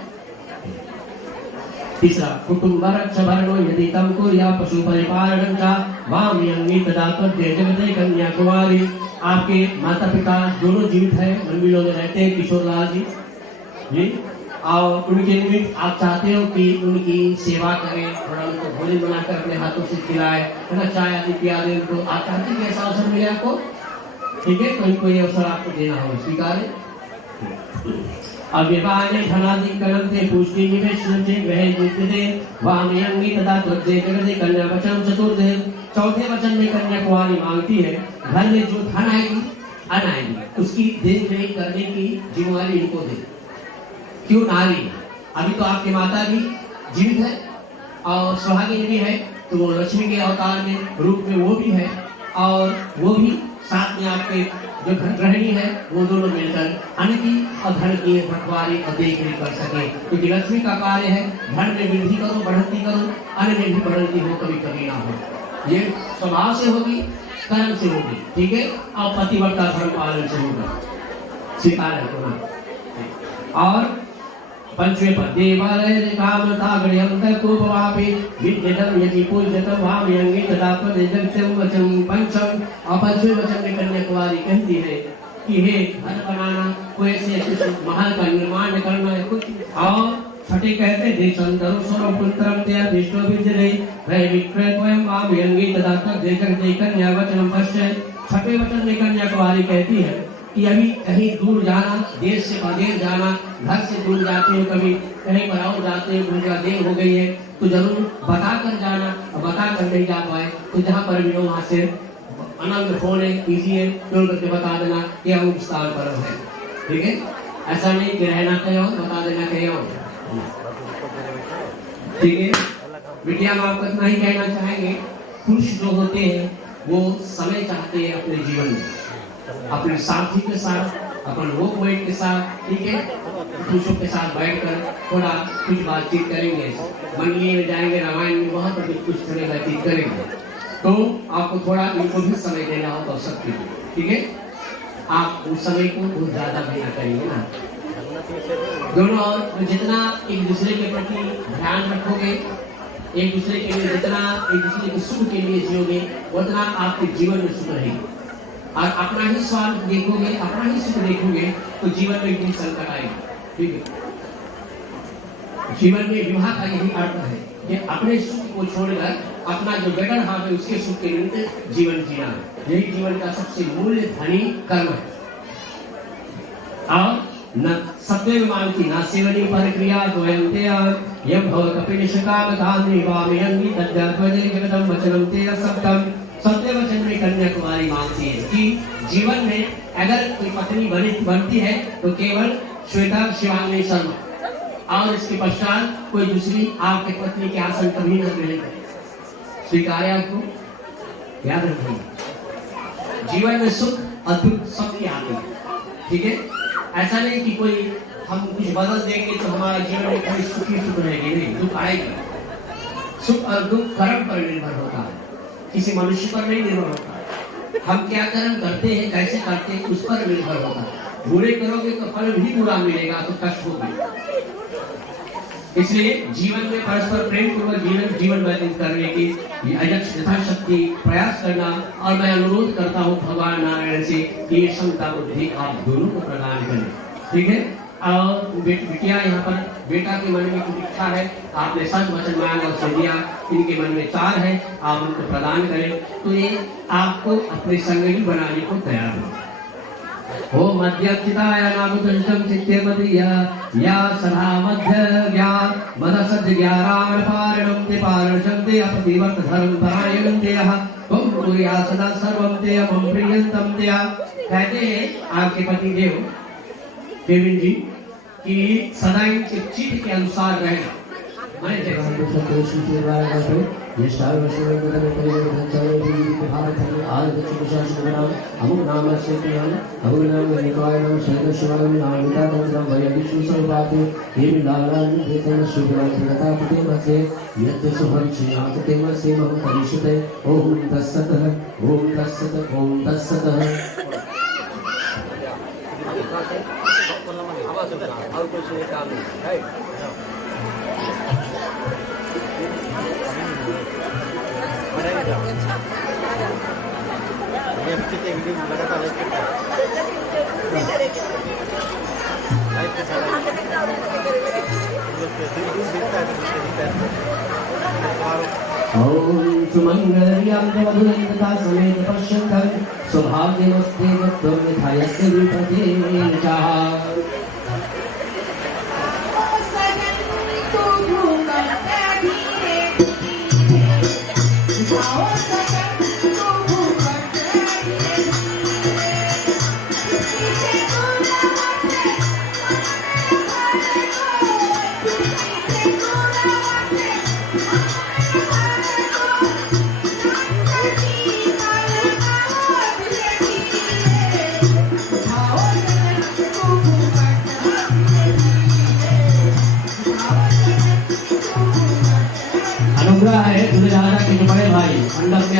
तीसरा कुटुंब रक्ष भरणो यदि तम कुर्या पशु परिपालनं च वामि अंगी तदा त्वद्य जगते कन्या कुमारी। आपके माता पिता दोनों जीवित है, मंदिरों में रहते हैं, किशोरलाल जी, और उनके निमित्त आप चाहते हो कि उनकी सेवा करें, थोड़ा उनको भोजन बनाकर अपने हाथों से खिलाए, है ना, चाय आदि पिया दें उनको। आप चाहते हैं ऐसा अवसर मिले आपको? ठीक है, तो इनको ये अवसर आपको देना होगा। स्वीकार है? अव्यपाने धनादि करन्ते पुष्टि निवेशनते ग्रहे जितते वामि अंगी तथा त्वद्य जगते कन्या वचन चतुर्थे। चौथे वचन में कन्या कुमारी मांगती है घर में जो धन आएगी अन्न आएगी उसकी देख रेख करने की जिम्मेवारी इनको दे। क्यों नारी? अभी तो आपकी माता भी जीवित है और सुहागिन भी है, तो वो लक्ष्मी के अवतार में रूप में वो भी है, और वो भी साथ में आपके जो गृहिणी है वो दोनों मिलकर अन्न की और धन की रखवाली और देख रेख कर सके, क्योंकि लक्ष्मी का कार्य है धन में वृद्धि करो, बढ़ोतरी करो, अन्न में भी बढ़ोतरी हो, कभी कभी ना हो। ये स्वभाव से होगी, कर्म से होगी। ठीक है, और पतिव्रता धर्म पालन से होगा। स्वीकार है? और पंचमे पद देवालय कामता गृहंत कोपवापि विद्यतं यदि पूज्यतं वामि अंगे तदा पदेजगत्यं वचन पंचम। और पंचमे वचन में कन्या कुमारी कहती है कि हे घर बनाना, कोई ऐसे महल का निर्माण करना है कुछ, और छठे कहते देशंतरु स्वरूपुत्रम ते विष्णु विजय वै विक्रय स्वयं माम यंगी तदातक देकर कन्या वचन पश्य। छठे वचन में कन्या कुमारी कहती है कि अभी कहीं दूर जाना, देश से प्रदेश जाना, घर से दूर जाते हो, कभी कहीं पर और जाते हो, उनका देर हो गई है तो जरूर बता कर जाना, और बता कर नहीं जा पाए तो जहाँ पर भी हो वहाँ से अनंत फोन है, इजी है, टोल करके बता देना कि हम स्थान पर है। ठीक है, ऐसा नहीं कि रहना कहो, बता देना कहो। ठीक है, बिटिया में आपको इतना ही कहना चाहेंगे, पुरुष जो होते हैं वो समय चाहते हैं अपने जीवन में, अपने साथी के साथ, अपन वर्कमेट के साथ, ठीक है, पुरुषों के साथ बैठकर थोड़ा कुछ बातचीत करेंगे, मंडली में जाएंगे, रामायण में वहां पर भी कुछ थोड़ी बातचीत करेंगे, तो आपको थोड़ा इनको भी समय देना हो तो सकते हैं। ठीक है, आप उस समय को बहुत ज्यादा देना करेंगे ना दोनों, और जितना एक दूसरे के प्रति ध्यान रखोगे, एक दूसरे के लिए जितना एक दूसरे के सुख के लिए जियोगे, उतना आपके जीवन में सुख रहेगी। और अपना ही स्वार्थ देखोगे, अपना ही सुख देखोगे तो जीवन में भी संकट आएगा। ठीक है, जीवन में विवाह का यही अर्थ है कि अपने सुख को छोड़कर अपना जो बेटर हाथ है उसके सुख के लिए जीवन जीना है। यही जीवन का सबसे मूल्य धनी कर्म है। और न सत्य मानती न सेवनी पर क्रिया द्वयंते यम भव कपिनिशकाम धामी वामयंगी तद्वजे जगदम वचनम ते सत्यम। सत्य वचन में कन्या कुमारी मानती है कि जीवन में अगर कोई पत्नी बनती है तो केवल श्वेता शिवांगी शर्मा, और इसके पश्चात कोई दूसरी आपके पत्नी के आसन कभी न ग्रहण करे। स्वीकार्य को याद रखिए, जीवन में सुख अद्भुत सबकी आती है। ठीक है, ऐसा नहीं कि कोई हम कुछ बदल देंगे तो हमारा जीवन में कोई सुखी सुख रहेगी, नहीं, दुख आएगी। सुख और दुख कर्म पर निर्भर होता है, किसी मनुष्य पर नहीं निर्भर होता। हम क्या कर्म करते हैं, कैसे करते हैं, उस पर निर्भर होता है। बुरे करोगे तो फल भी बुरा मिलेगा, तो कष्ट होगा। इसलिए जीवन में परस्पर प्रेम पूर्वक जीवन व्यतीत करने की यथाशक्ति प्रयास करना, और मैं अनुरोध करता हूँ भगवान नारायण से कि ये क्षमता बुद्धि आप दोनों को प्रदान करें। ठीक है, और बिटिया यहाँ पर बेटा के मन में कुछ इच्छा है, आपने सच वचन मांगा और दिया, इनके मन में चार है, आप उनको प्रदान करें तो ये आपको अपने संगी बनाने को तैयार हो। ओ मध्यचिताय नामुतंचम चित्तेपतिया या सदा मध्य ज्ञान मनसद ज्ञाराण पारणम ते पारणशं ते अपतिवर्त धर्म परायणं ते ओम पुरिया सदा सर्वं ते मम प्रियंतम ते। कहते हैं आपके पति देव देविन जी कि सदा इनके चित्त के अनुसार रहना। मैं जैसे संतोष के द्वारा ये सारे वचन में परिवर्तन चले भी भारत में आज के शासन नाम अमुक नाम से ज्ञान अमुक नाम निकाय नाम शैल शिवाय नाम विदा तंत्र वय विष्णु सर्वाते हे लालान देतन शुभ्रं प्रता पते मसे यत् सुभं चिनात ते मसे मम परिषते ओम तत्सतः ओम तत्सतः ओम तत्सतः। और कुछ काम नहीं है। ओम सुमंगलियां मधुरंतता समेत पश्यन्तः सौभाग्यमस्ते तत्त्वं यथायस्य विपदे चाह। अनुग्रह है दुर्योधन के बड़े भाई मंडप में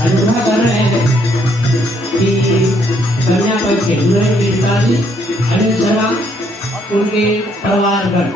अनुग्रह कर रहे हैं कि कन्या पक्ष के दुल्हन के पिताजी अन्य जरा उनके परिवारगण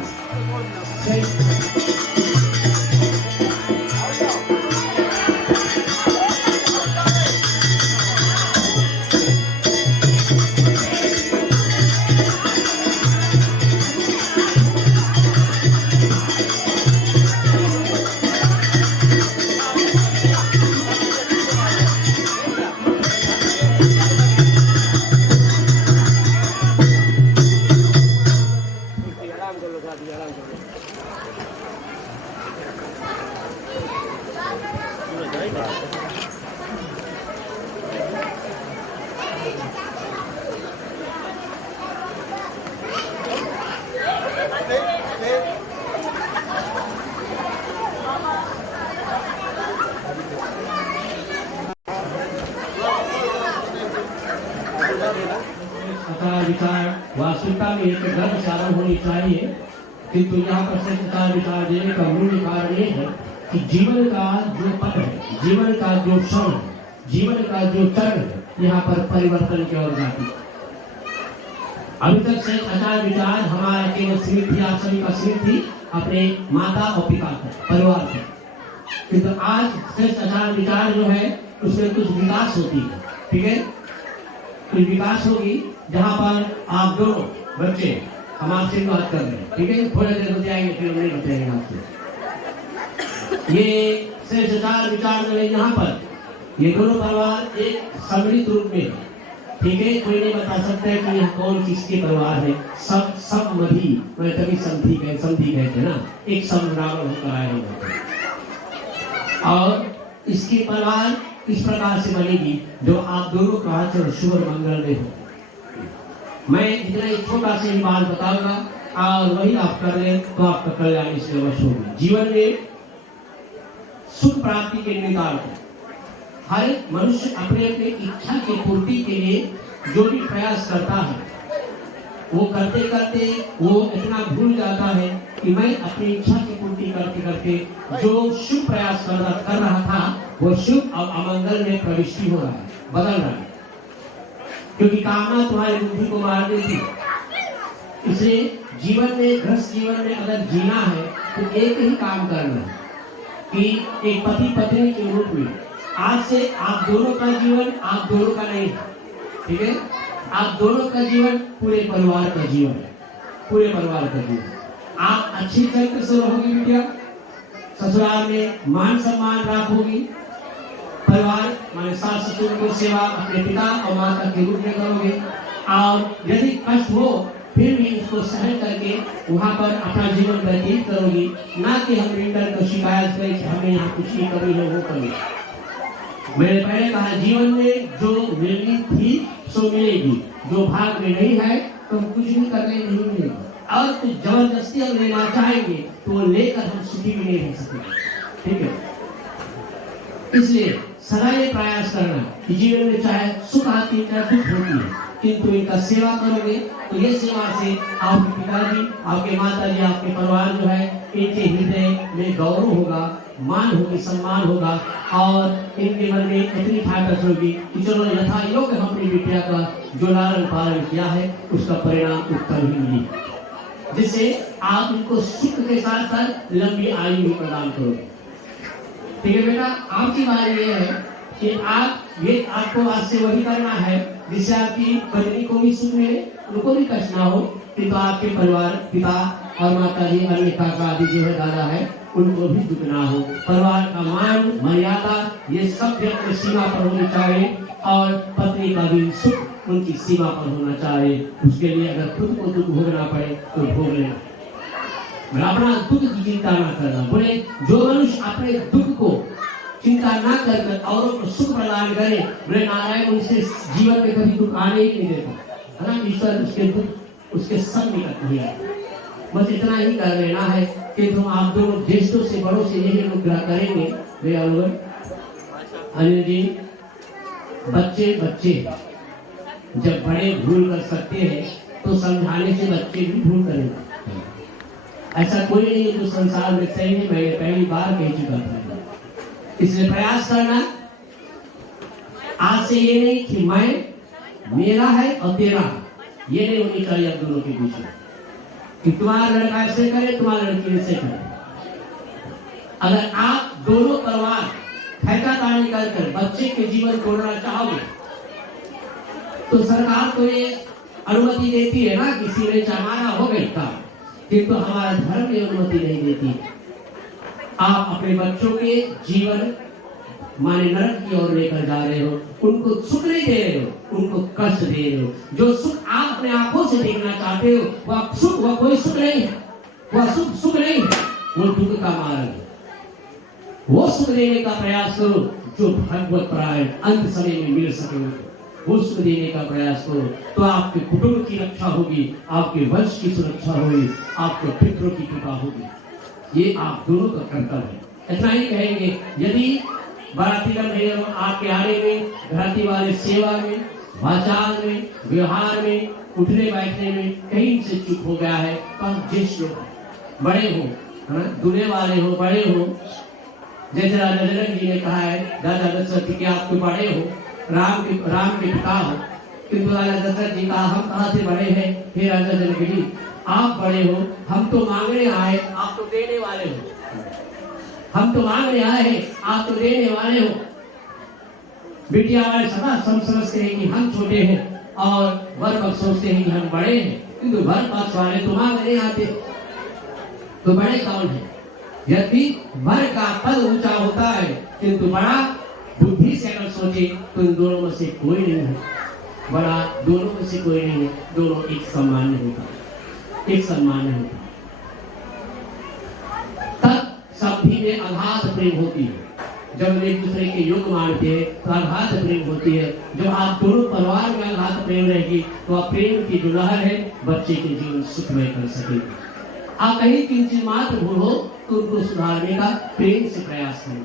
विचार वास्तविकता में एक धर्मशाला होनी चाहिए, किंतु यहाँ पर सच्चा विचार देने का मूल कारण ये है कि जीवन का जो पथ है, जीवन का जो क्षण है, जीवन का जो चरण है, यहाँ पर परिवर्तन की ओर जाती है। अभी तक से आचार विचार हमारा केवल सीमित थी, आप सभी का सीमित थी अपने माता और पिता का परिवार का, किंतु आज श्रेष्ठ आचार विचार जो है उसमें कुछ विकास होती है। ठीक है, कुछ विकास होगी जहाँ पर आप दोनों बच्चे हम आपसे बात कर रहे हैं। ठीक है, थोड़ी देर बताएंगे फिर हम नहीं बताएंगे आपसे। ये श्रेष्ठ आचार विचार जो है यहाँ पर ये दोनों परिवार एक सम्मिलित रूप में, ठीक है, कोई नहीं बता सकता कि यह कौन किसके परिवार है। सब मधी तभी संधि कहते ना, एक समरावण होकर आए होंगे और इसकी परिवार इस प्रकार से बनेगी जो आप दोनों का आचरण शुभ मंगल में हो। मैं इतना एक छोटा सा बात बताऊंगा और वही आप कर ले तो आपका कल्याण इसमें अवश्य होगी। जीवन में सुख प्राप्ति के निमित्त हर मनुष्य अपने अपने इच्छा की पूर्ति के लिए जो भी प्रयास करता है, वो करते करते वो इतना भूल जाता है कि मैं अपनी इच्छा की पूर्ति करते करते जो शुभ प्रयास कर रहा था वो शुभ अब अमंगल में प्रविष्टि हो रहा है, बदल रहा है, क्योंकि कामना तुम्हारी बुद्धि को मार देती। इसलिए जीवन में, गृहस्थ जीवन में अगर जीना है तो एक ही काम करना है कि एक पति पत्नी के रूप में आज से आप दोनों का जीवन आप दोनों का नहीं है। ठीक है, आप दोनों का जीवन पूरे परिवार का जीवन है, पूरे परिवार का जीवन। आप अच्छी तरीके से रहोगी बिटिया, ससुराल में मान सम्मान रखोगी, परिवार माने सास ससुर को सेवा अपने पिता और माता के रूप में करोगे और यदि कष्ट हो फिर भी उसको सहन करके वहाँ पर अपना जीवन व्यतीत करोगी, ना कि हम इंटर को शिकायत करें कि हमें यहाँ कुछ नहीं कमी है वो कमी। मैंने पहले कहा जीवन में जो मिलनी थी सो मिलेगी, जो भाग में नहीं है तो कुछ भी करने नहीं मिलेगी और कुछ जबरदस्ती हम लेना चाहेंगे तो लेकर हम सुखी भी नहीं रह सकेंगे। ठीक है, इसलिए सदा ये प्रयास करना कि जीवन में चाहे सुख आती है चाहे दुख होती है, किंतु इनका सेवा करोगे तो ये सेवा से आपके पिताजी, आपके माताजी, आपके परिवार जो है इनके हृदय में गौरव होगा, मान होगी, सम्मान होगा और इनके मन में इतनी ठाकस होगी कि चलो यथा योग्य हमने बिटिया का जो लालन पालन किया है उसका परिणाम उत्तम ही मिली, जिससे आप इनको सुख के साथ साथ लंबी आयु भी प्रदान करो। ठीक है बेटा, आपकी बात ये है कि आपको आज से वही करना है जिससे आपकी पत्नी को भी सुख मिले, उनको भी कष्ट ना हो, कि तो आपके परिवार पिता और माता जी, अन्य काका आदि जो है दादा है, उनको भी दुख ना हो। परिवार का मान मर्यादा ये सब अपनी सीमा पर होनी चाहिए और पत्नी का भी सुख उनकी सीमा पर होना चाहिए। उसके लिए अगर खुद को दुख भोगना पड़े तो भोग लेना, अपना दुख की चिंता ना करना। बोले जो मनुष्य अपने दुख को चिंता ना कर औरों को सुख प्रदान करे, बोले नारायण उनसे जीवन में कभी दुख आने ही नहीं देता है ना। ईश्वर उसके दुख उसके संग निकट हुआ। बस इतना ही कर लेना है कि तुम आप दोनों ज्येष्ठों से बड़ों से यही अनुग्रह करेंगे। भैया अनिल जी, बच्चे जब बड़े भूल कर सकते हैं तो समझाने से बच्चे भी भूल करेंगे। ऐसा कोई नहीं है जो संसार में सही है, मैं पहली बार कह चुका था। इसलिए प्रयास करना आज से ये नहीं कि मैं मेरा है और तेरा, ये नहीं होनी चाहिए आप दोनों के बीच में कि तुम्हारा लड़का ऐसे करे तुम्हारा लड़की ऐसे करे। अगर आप दोनों परिवार ठेकादारी कर बच्चे के जीवन तोड़ना चाहोगे तो सरकार तो ये अनुमति देती है ना, किसी ने जमाना हो गई था, किंतु हमारा धर्म ये अनुमति नहीं देती। आप अपने बच्चों के जीवन माने नरक की ओर लेकर जा रहे हो, उनको सुख नहीं दे रहे हो, उनको कष्ट दे रहे हो। जो सुख आप अपने आंखों से देखना चाहते हो वह सुख, वह कोई सुख नहीं है, वह सुख नहीं है, वो दुख का मार्ग है। वो सुख देने का प्रयास करो जो भगवत परायण अंत समय में मिल सके, वो सुख देने का प्रयास करो तो आपके कुटुंब की रक्षा होगी, आपके वंश की सुरक्षा होगी, आपके पितरों की कृपा होगी। ये आप दोनों का कर्तव्य है। इतना ही कहेंगे, यदि बारातीगण भैया आपके आने में, घराती वाले सेवा में, वाचाल में, व्यवहार में, उठने बैठने में कहीं से चूक हो गया है तो आप ज्येष्ठ लोग बड़े हो, दुने वाले हो, बड़े हो। जैसे राजा जनक जी ने कहा है राजा दशरथ के आप तो बड़े हो, राम के पिता हो, किंतु राजा दशरथ जी कहा हम कहाँ से बड़े हैं, हे राजा जनक जी आप बड़े हो, हम तो मांगने आए, आप तो देने वाले हो। हम तो मांगने आए हैं, आप तो देने वाले हो। बिटिया वाले सदा समझते हैं कि हम छोटे हैं और वर पक्ष सोचते हैं कि हम बड़े हैं, किंतु वर पक्ष वाले तो मांगने आते, तो बड़े कौन है? यदि वर का पद ऊंचा होता है किंतु बड़ा बुद्धि से अगर सोचे तो इन दोनों में से कोई नहीं है, बड़ा दोनों में से कोई नहीं है, दोनों एक समान होता, एक समान होता। तब सभी में अगाध प्रेम होती है। जब एक दूसरे के योग मानते हैं तो अगाध प्रेम होती है। जब आप दोनों परिवार में अगाध प्रेम रहेगी तो आप प्रेम की जो लहर है बच्चे के जीवन सुखमय कर सकेंगे। आप कहीं किंचित मात्र भूल हो तो उनको सुधारने का प्रेम से प्रयास करें।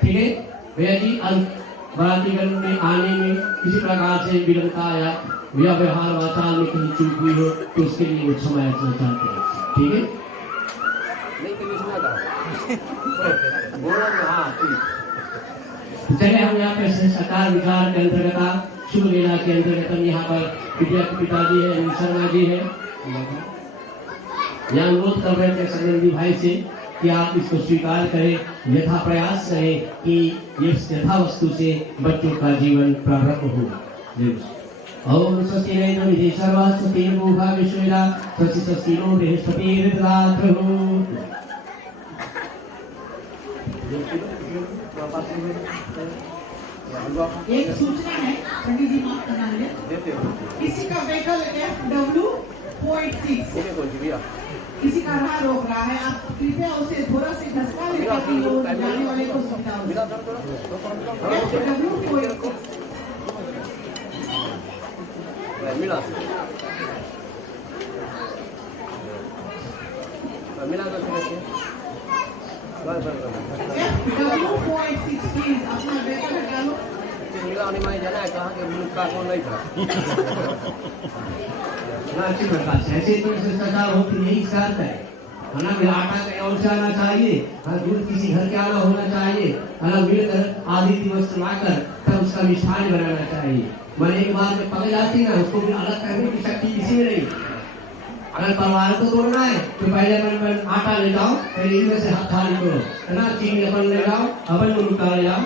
ठीक है भैया जी, बारातीगण में आने में किसी प्रकार से विलंबता आया या व्यवहार वाचाल में कहीं चूक हुई हो तो उसके लिए वो क्षमा याचना चाहते हैं। ठीक है, चले हम यहाँ पे सरकार विचार के अंतर्गत शुभ लीला के अंतर्गत हम यहाँ पर पिताजी है, शर्मा जी है, यहाँ अनुरोध कर रहे थे संजय भाई से कि आप इसको स्वीकार करें, यथा प्रयास करें कि ये यथा वस्तु से बच्चों का जीवन प्रारंभ हो। ओम स्वस्ति न इदं सर्वस्वति भूभा विश्वेदा स्वस्ति स्वस्ति नो बृहस्पतिर्दधातु। एक सूचना है, पंडित जी माफ करना मुझे, किसी का व्हीकल FW486 किसी का राह रोक रहा है, आप कृपया उसे थोड़ा से धक्का देकर कि वो जाने वाले को सुविधा हो। FW486 FW486 प्लीज अपना व्हीकल हटा लो। अच्छी प्रकार से ऐसे तो शिष्टाचार होती यही करता है। है ना, फिर आटा कहीं और से आना चाहिए, दूध किसी घर के आना होना चाहिए, है ना, मिलकर आदि दिवस लाकर तब उसका मिष्ठान बनाना चाहिए। मैंने एक बार जब पक जाती है ना, उसको भी अलग करने की शक्ति किसी में नहीं। अगर परिवार को तोड़ना है तो पहले अपन आटा ले जाओ, पहले इनमें से हाथ खाली करो, है ना, चीनी अपन ले जाओ, अपन निकाल जाओ,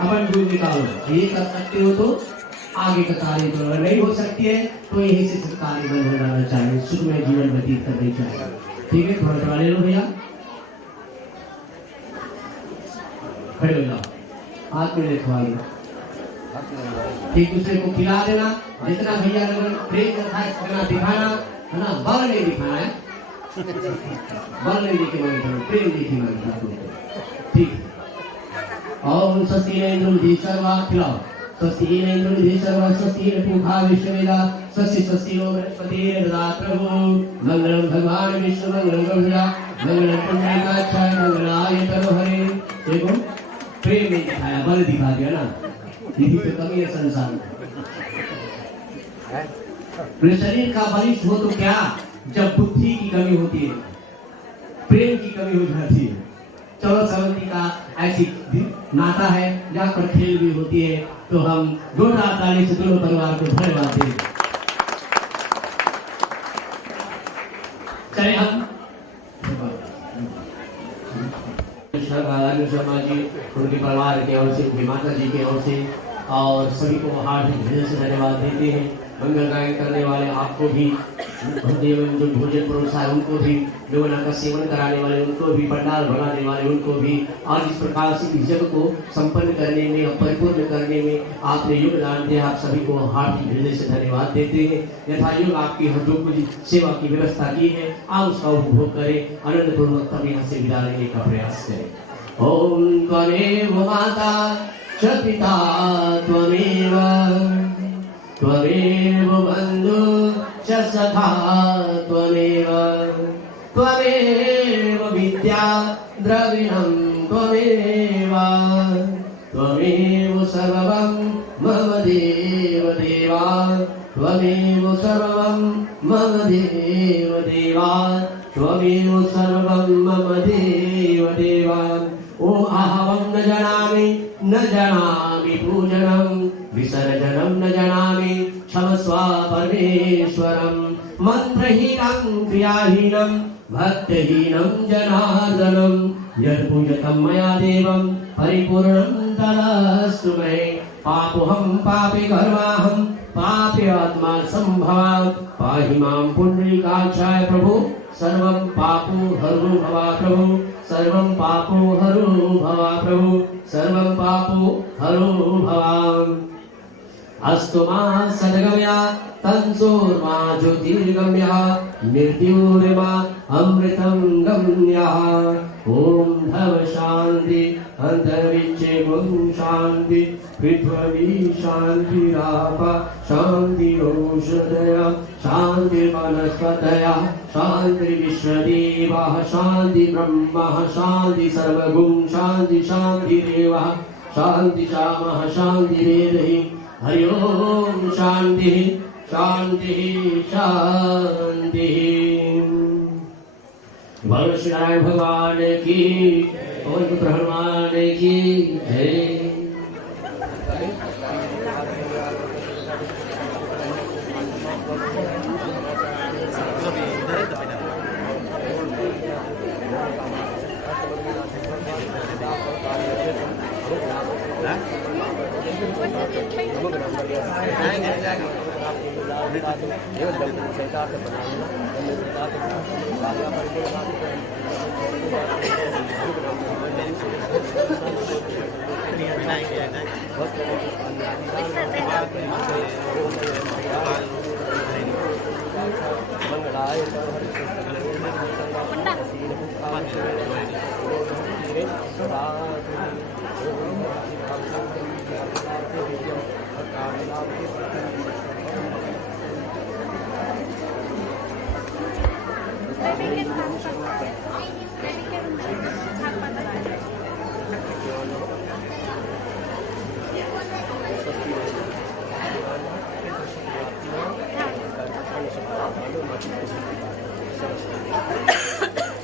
अपन दूध निकालो। ये कर सकते हो तो आगे का कार्य करो, नहीं हो सकती है तो यही से कार्य बंद हो जाना चाहिए, सुख में जीवन व्यतीत करनी चाहिए। ठीक है, थोड़ा थोड़ा ले लो भैया, खड़े हो जाओ, हाथ में खवा लो, एक दूसरे को खिला देना, जितना भैया प्रेम करता है उतना दिखाना, है ना, बल नहीं दिखाना है, बल नहीं दिखे मन, प्रेम दिखे मन, ठीक। और स्वस्ति इंद्र खिलाओ, स्वस्ति इंद्र स्वस्ति पूखा विश्ववेदा स्वस्ति स्वस्ति नो बृहस्पति प्रभु मंगलम भगवान विष्णु मंगलम गंगा मंगलम पुण्यकाक्षाय मंगलाय तनोहरे। देखो प्रेम नहीं दिखाया, बल दिखा दिया ना, यही तो कमी है संसार में। शरीर का बलिष्ठ हो तो क्या, जब बुद्धि की कमी होती है, प्रेम की कमी हो जाती है। चलो संवती का ऐसी नाता है जहाँ पर खेल भी होती है, तो हम जोरदार ताली से दोनों परिवार को धन्यवाद दें। चले हम शर्मा जी, उनके परिवार की ओर से, उनकी माता जी की ओर से और सभी को हार्दिक हृदय से धन्यवाद देते हैं। मंगल गायन करने वाले आपको भी, जो भोजन परोसा है उनको भी, लोगों का सेवन कराने वाले उनको भी, पंडाल बनाने वाले उनको भी, और इस प्रकार से इस जग को संपन्न करने में और परिपूर्ण करने में आपने योगदान दिया, आप सभी को हार्दिक हृदय से धन्यवाद देते हैं। यथा योग आपकी जो कुछ सेवा की व्यवस्था की है, आप उसका उपभोग करें, आनंद पूर्वक तब यहाँ से विदा लेने का प्रयास करें। ओम त्वमेव माता च पिता त्वमेव, त्वमेव बन्धु च सखा त्वमेव, त्वमेव विद्या द्रविणं त्वमेव, त्वमेव सर्वं मम देव देवा, त्वमेव सर्वं मम देव देवा, त्वमेव सर्वं मम देव देवा। ओम अहं न जानामि पूजनं, विसर्जनं न जानामि क्षमस्व परमेश्वरं, मंत्रहीनं क्रियाहीनं भक्तहीनं जनार्दनं, यत् पूजतं मया देवं परिपूर्णं तदस्तु मे। पापोऽहं पापी कर्माहं पापी आत्मा संभवामि, पाहि मां पुण्डरीकाक्षाय प्रभु, सर्वं पापो हरो भव प्रभु, सर्वं पापो हरो भव प्रभु, सर्वं पापो हरो भव। अस्तु मा सद्गमया तंसोर्मा ज्योतिर्गम्यः, मृत्युर्मा अमृतं गम्यः। ओम धव शांति अंतरिक्षे गुं शांति, पृथ्वी शांतिराप शांति औषधया, शांति वनस्पतया, शांति विश्वदेवः, शांति ब्रह्मः, शांति सर्वगुं शांति शांतिरेवः, शांति शामः शांति वेदहि। हरि ओम शांति शांति शांति। भगवान श्री नारायण भगवान की, पवन पुत्र हनुमान की जय।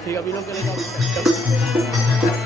ठीक चलेगा, बिना चलेगा।